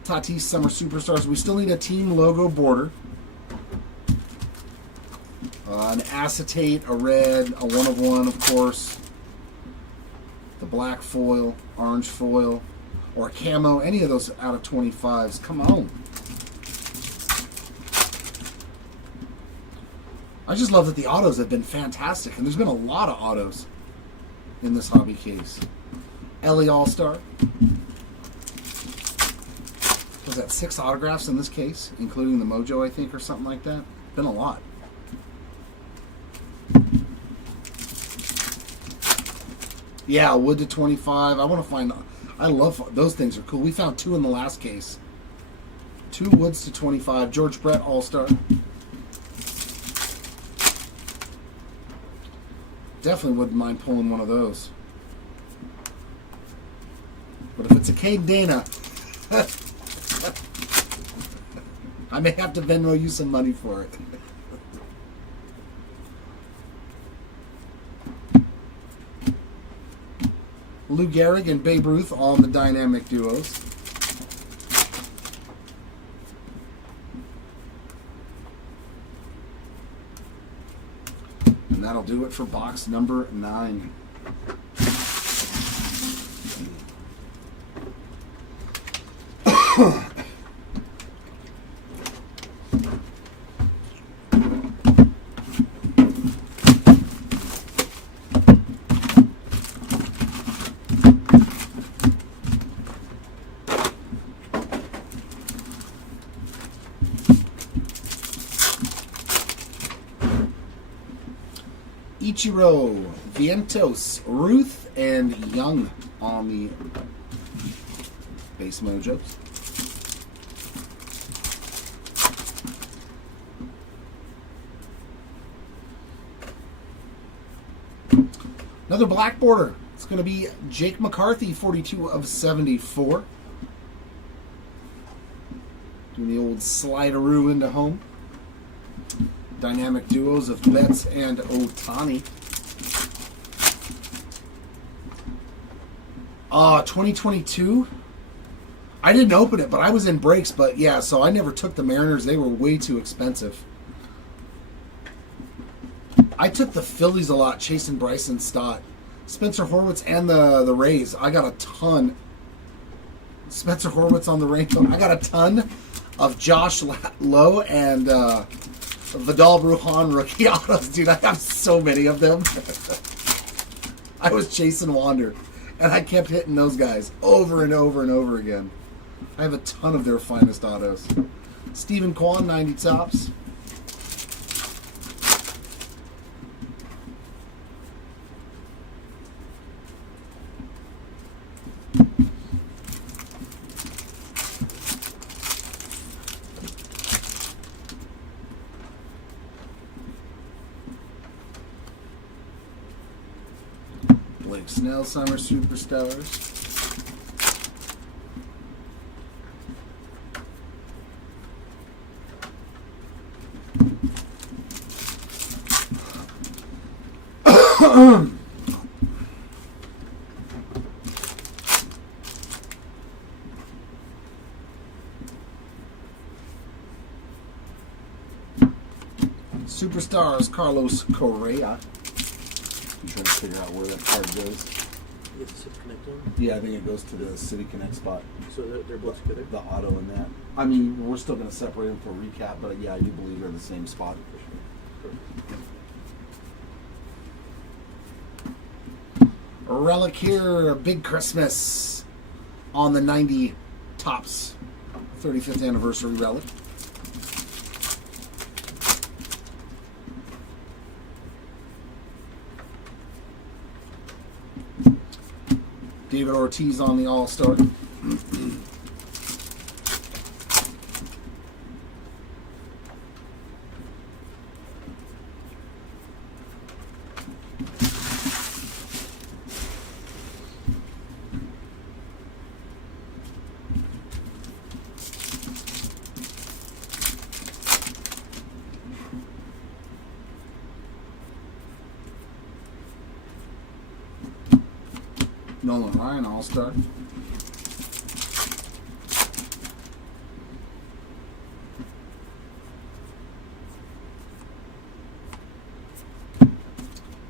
Tatis Summer Superstars. We still need a team logo border. An acetate, a red, a 1 of 1, of course. The black foil, orange foil, or camo. Any of those out of 25s. Come on. I just love that the autos have been fantastic, and there's been a lot of autos in this hobby case. Ellie All-Star. Was that 6 autographs in this case, including the Mojo, I think, or something like that? Been a lot. Yeah, wood to 25. I want to find... I love... Those things are cool. We found 2 in the last case. 2 woods to 25. George Brett All-Star. Definitely wouldn't mind pulling one of those. But if it's a Cade Dana, I may have to Venmo you some money for it. Lou Gehrig and Babe Ruth on the dynamic duos. And that'll do it for box number 9. Ichiro, Vientos, Ruth, and Young on the base mojos. Another black border. It's going to be Jake McCarthy, 42 of 74. Doing the old slideroo into home. Dynamic duos of Betts and Ohtani. 2022. I didn't open it, but I was in breaks. But yeah, so I never took the Mariners. They were way too expensive. I took the Phillies a lot, chasing Bryson Stott. Spencer Horwitz and the Rays. I got a ton. Spencer Horwitz on the rainbow. I got a ton of Josh Lowe and Vidal Brujan rookie autos. Dude, I have so many of them. I was chasing Wander, and I kept hitting those guys over and over and over again. I have a ton of their finest autos. Stephen Kwan, 90 tops. Blake Snell, Summer Superstars. Superstars, Carlos Correa. I'm trying to figure out where that card goes. Is the City Connect on? Yeah, I think it goes to the City Connect spot. So they're both together? The auto and that. I mean, we're still going to separate them for a recap, but yeah, I do believe they're in the same spot. A relic here, a Big Christmas on the 90 tops 35th anniversary relic. David Ortiz on the All-Star. Nolan Ryan All-Star.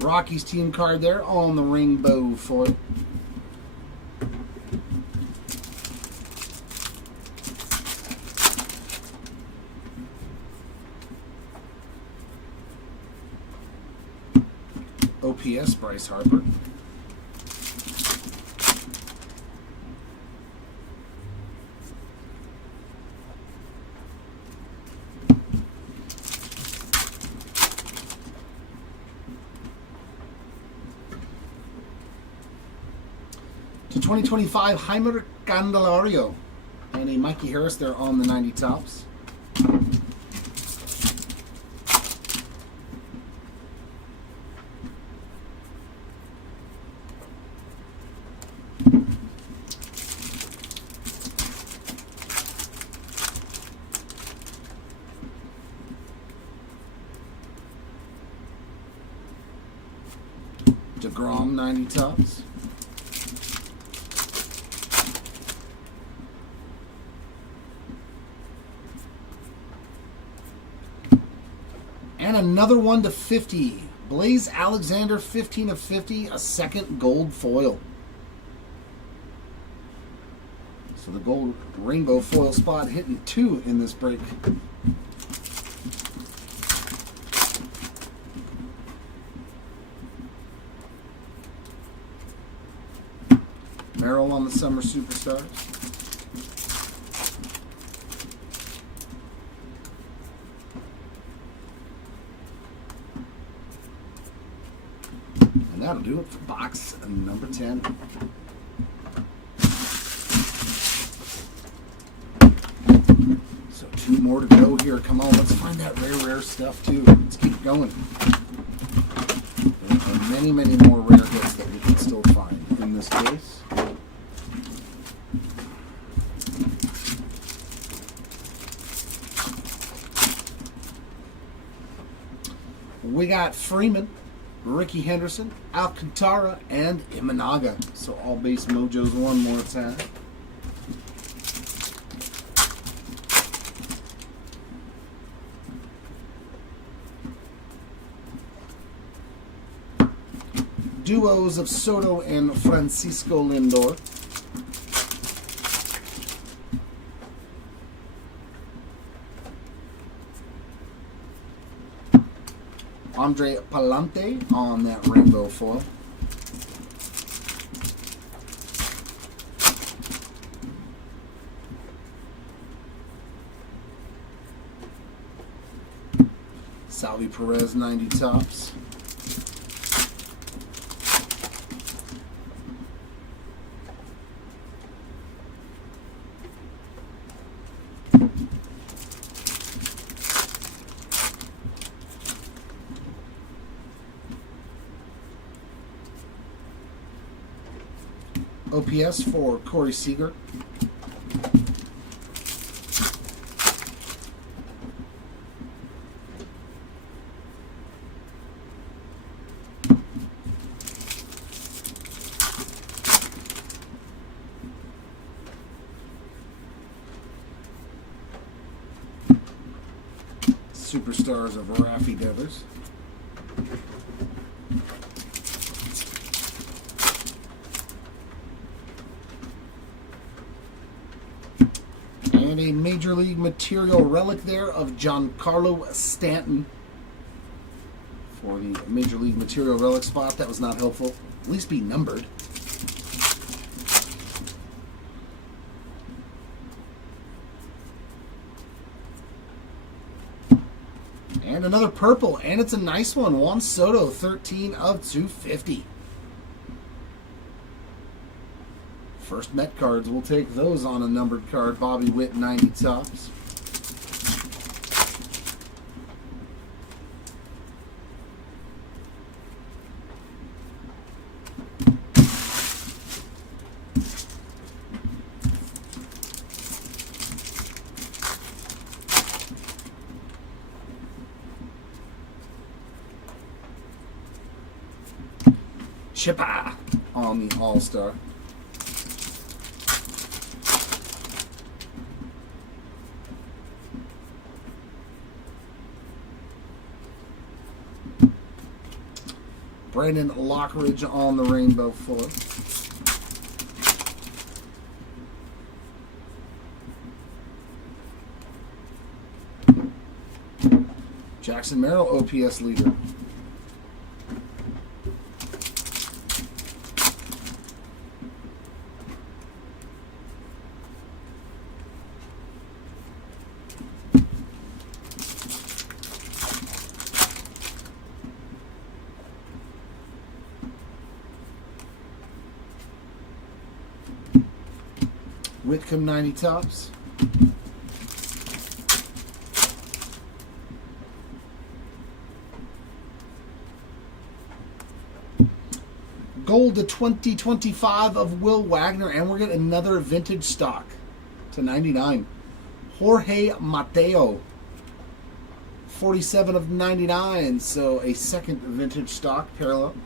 Rockies team card there on the rainbow foil. OPS Bryce Harper. To 2025 Heimer Candelario and a Mikey Harris there on the 90 tops. DeGrom 90 tops. And another 1/50. Blaze Alexander 15 of 50, a second gold foil. So the gold rainbow foil spot hitting 2 in this break. Merrill on the Summer Superstars. And that'll do it for box number 10. So 2 more to go here. Come on, let's find that rare stuff too. Let's keep going. There are many more rare hits that we can still find in this case. We got Freeman, Ricky Henderson, Alcantara, and Imanaga. So all base mojos one more time. Duos of Soto and Francisco Lindor. Andre Palante on that rainbow foil. Salvi Perez 90 tops. OPS for Corey Seager. Superstars of Raffy Devers. And a Major League Material relic there of Giancarlo Stanton for the Major League Material relic spot. That was not helpful. At least be numbered. And another purple, and it's a nice one. Juan Soto, 13 of 250. First Met cards, we'll take those on a numbered card. Bobby Witt, 90 tops. Chippa on the All-Star. Brandon Lockridge on the rainbow foil. Jackson Merrill, OPS leader. Whitcomb 90 tops. Gold to 2025 of Will Wagner, and we're getting another vintage stock to 99. Jorge Mateo, 47 of 99, so a second vintage stock parallel.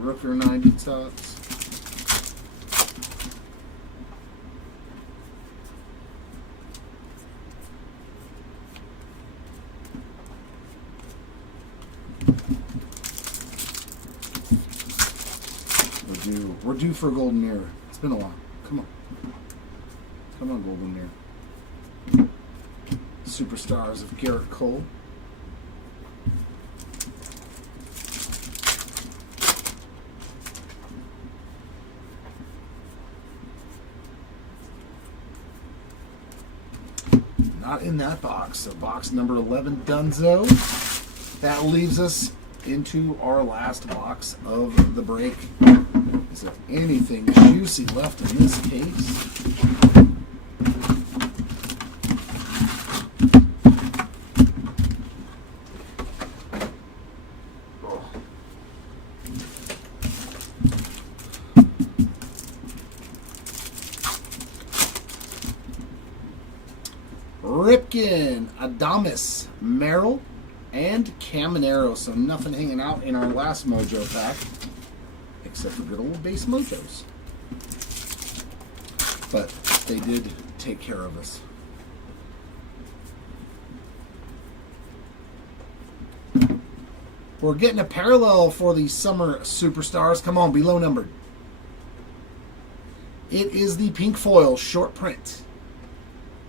Rooker 90 tops. We're due for a golden mirror. It's been a while. Come on. Come on, golden mirror. Superstars of Garrett Cole. Not in that box. So box number 11, Dunzo. That leaves us into our last box of the break. Is there anything juicy left in this case? Ripken, Adames, Merrill, and Caminero. So nothing hanging out in our last Mojo pack, except for good old base Mojos. But they did take care of us. We're getting a parallel for the Summer Superstars. Come on, be low numbered. It is the pink foil short print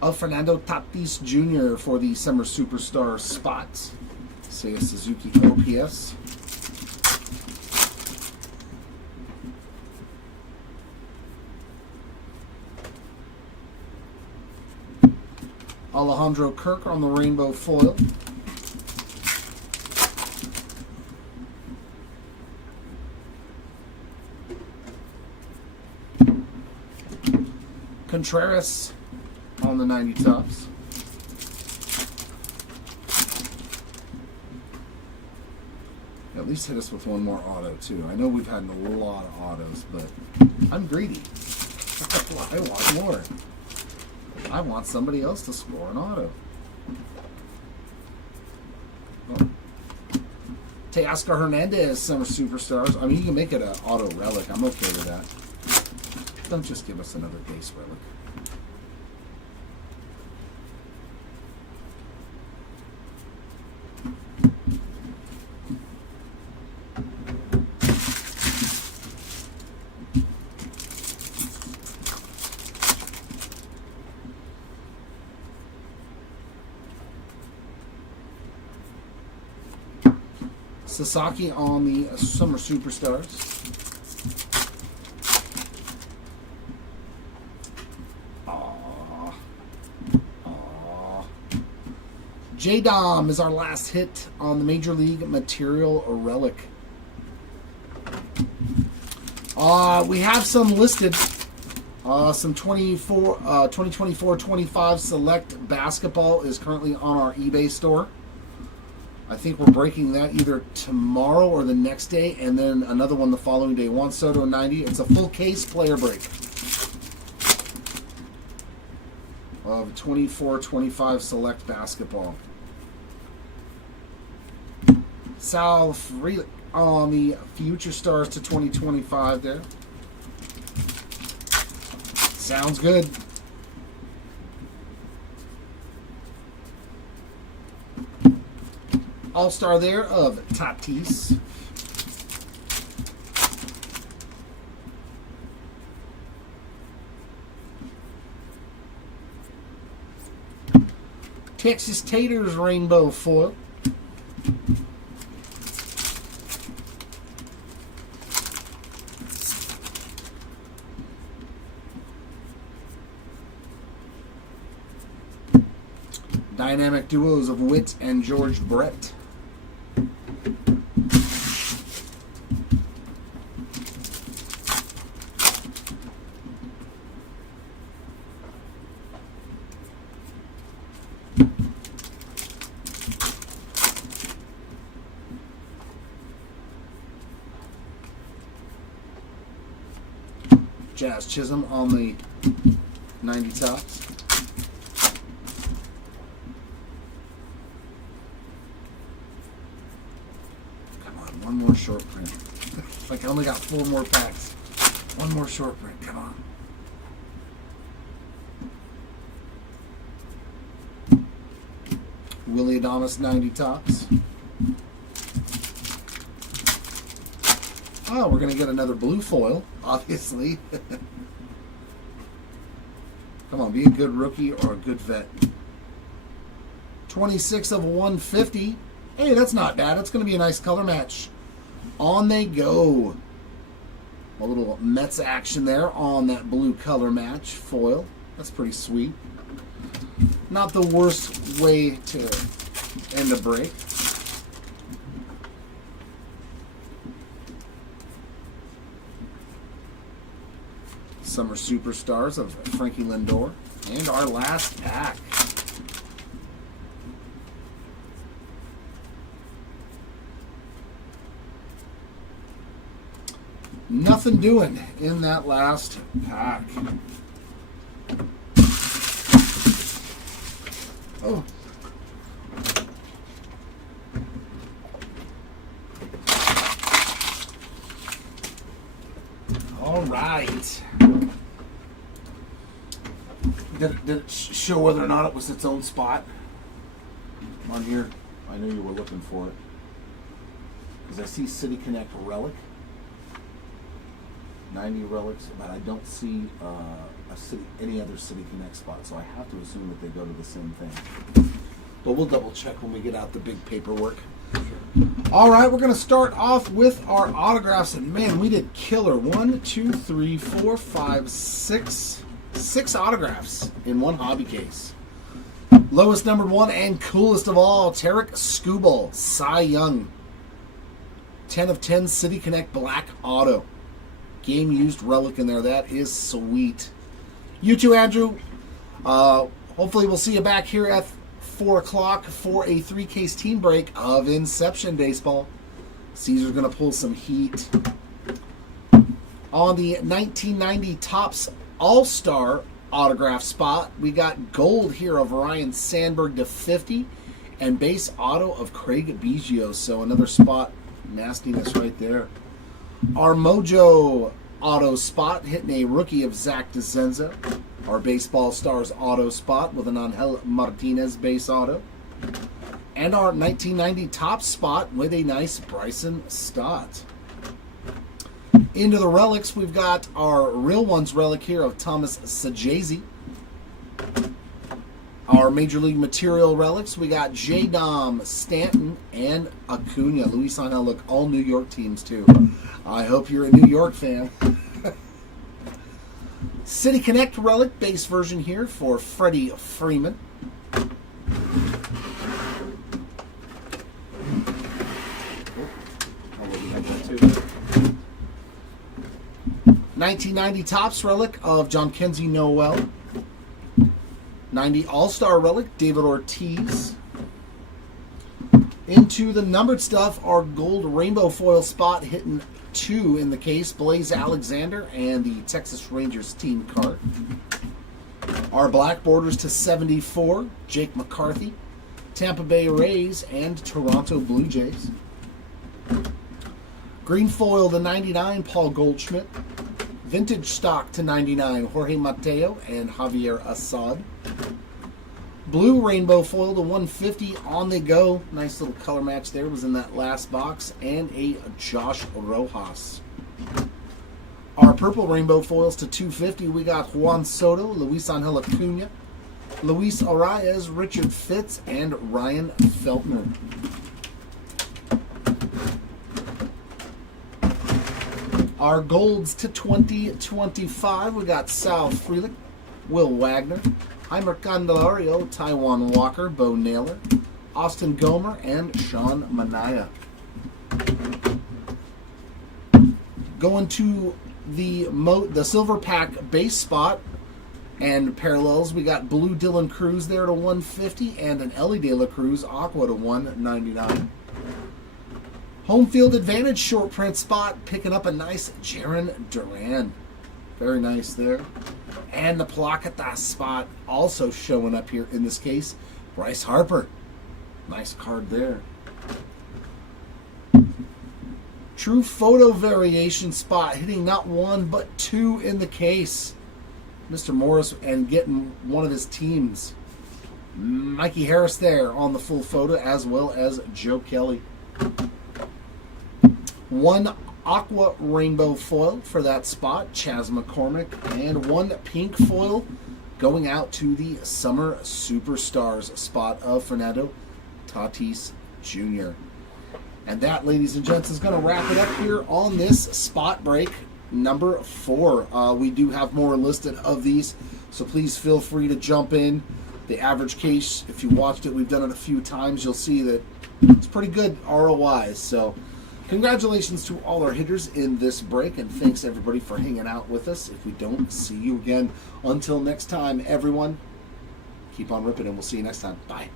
of Fernando Tatis Jr. for the Summer Superstar spots. Seiya Suzuki OPS. Alejandro Kirk on the rainbow foil. Contreras on the 90 tops. At least hit us with one more auto too. I know we've had a lot of autos, but I'm greedy. I want more. I want somebody else to score an auto. Oh. Teoscar Hernandez, Summer Superstars. I mean, you can make it an auto relic. I'm okay with that. Don't just give us another base relic. Sasaki on the Summer Superstars. J-Dom is our last hit on the Major League Material Relic. We have some listed. Some 2024-25 Select Basketball is currently on our eBay store. I think we're breaking that either tomorrow or the next day, and then another one the following day. Juan Soto 90. It's a full case player break of 24-25 Select Basketball. Sal Frelick on the Future Stars to 2025 there. Sounds good. All-Star there of Tatis. Texas Taters rainbow foil. Dynamic duos of Witt and George Brett. Jazz Chisholm on the 90 tops. Come on, one more short print. Like I only got 4 more packs. One more short print, come on. Willie Adames 90 tops. Oh, we're going to get another blue foil, obviously. Come on, be a good rookie or a good vet. 26 of 150. Hey, that's not bad. It's going to be a nice color match. On they go. A little Mets action there on that blue color match foil. That's pretty sweet. Not the worst way to end a break. Summer Superstars of Frankie Lindor. And our last pack. Nothing doing in that last pack. Oh. All right. Did it show whether or not it was its own spot on here? I know you were looking for it. Because I see City Connect Relic. 90 relics, but I don't see any other City Connect spot, so I have to assume that they go to the same thing. But we'll double check when we get out the big paperwork. All right, we're going to start off with our autographs, and man, we did killer. 1, 2, 3, 4, 5, 6 autographs in one hobby case. Lowest numbered one and coolest of all, Tarek Skubal, Cy Young. 10 of 10 City Connect Black Auto. Game used relic in there. That is sweet. You too, Andrew. Hopefully we'll see you back here at 4 o'clock for a 3-case team break of Inception Baseball. Caesar's going to pull some heat. On the 1990 Topps All-Star autograph spot, we got gold here of Ryan Sandberg to 50 and base auto of Craig Biggio. So another spot nastiness right there. Our Mojo auto spot hitting a rookie of Zach DeZenza. Our Baseball Stars auto spot with an Angel Martinez base auto. And our 1990 top spot with a nice Bryson Stott. Into the relics, we've got our Real Ones relic here of Thomas Sajazi. Our Major League Material relics, we got J-Dom, Stanton, and Acuna. Luis Angel, look, all New York teams too. I hope you're a New York fan. City Connect relic base version here for Freddie Freeman. Oh, we have that too. 1990 Topps relic of John Kenzie Noel. 90 All-Star relic, David Ortiz. Into the numbered stuff, our gold rainbow foil spot hitting 2 in the case, Blaze Alexander and the Texas Rangers team card. Our black borders to 74, Jake McCarthy, Tampa Bay Rays, and Toronto Blue Jays. Green foil to 99, Paul Goldschmidt. Vintage stock to 99, Jorge Mateo and Javier Assad. Blue rainbow foil to 150 on the go. Nice little color match there was in that last box. And a Josh Rojas. Our purple rainbow foils to 250. We got Juan Soto, Luis Angel Acuna, Luis Arias, Richard Fitz, and Ryan Feltner. Our golds to 2025. We got Sal Frelick, Will Wagner, Heimer Candelario, Taiwan Walker, Bo Naylor, Austin Gomer, and Sean Manaea. Going to the silver pack base spot and parallels, we got blue Dylan Cruz there to 150 and an Ellie De La Cruz Aqua to 199. Home field advantage short print spot, picking up a nice Jarren Duran. Very nice there. And the Placata spot also showing up here in this case, Bryce Harper. Nice card there. True photo variation spot, hitting not one but two in the case. Mr. Morris and getting one of his teams. Mikey Harris there on the full photo, as well as Joe Kelly. One aqua rainbow foil for that spot, Chas McCormick, and one pink foil going out to the Summer Superstars spot of Fernando Tatis Jr. And that, ladies and gents, is going to wrap it up here on this spot break number 4. We do have more listed of these, so please feel free to jump in. The average case, if you watched it, we've done it a few times, you'll see that it's pretty good ROIs. So congratulations to all our hitters in this break, and thanks everybody for hanging out with us. If we don't see you again, until next time, everyone, keep on ripping, and we'll see you next time. Bye.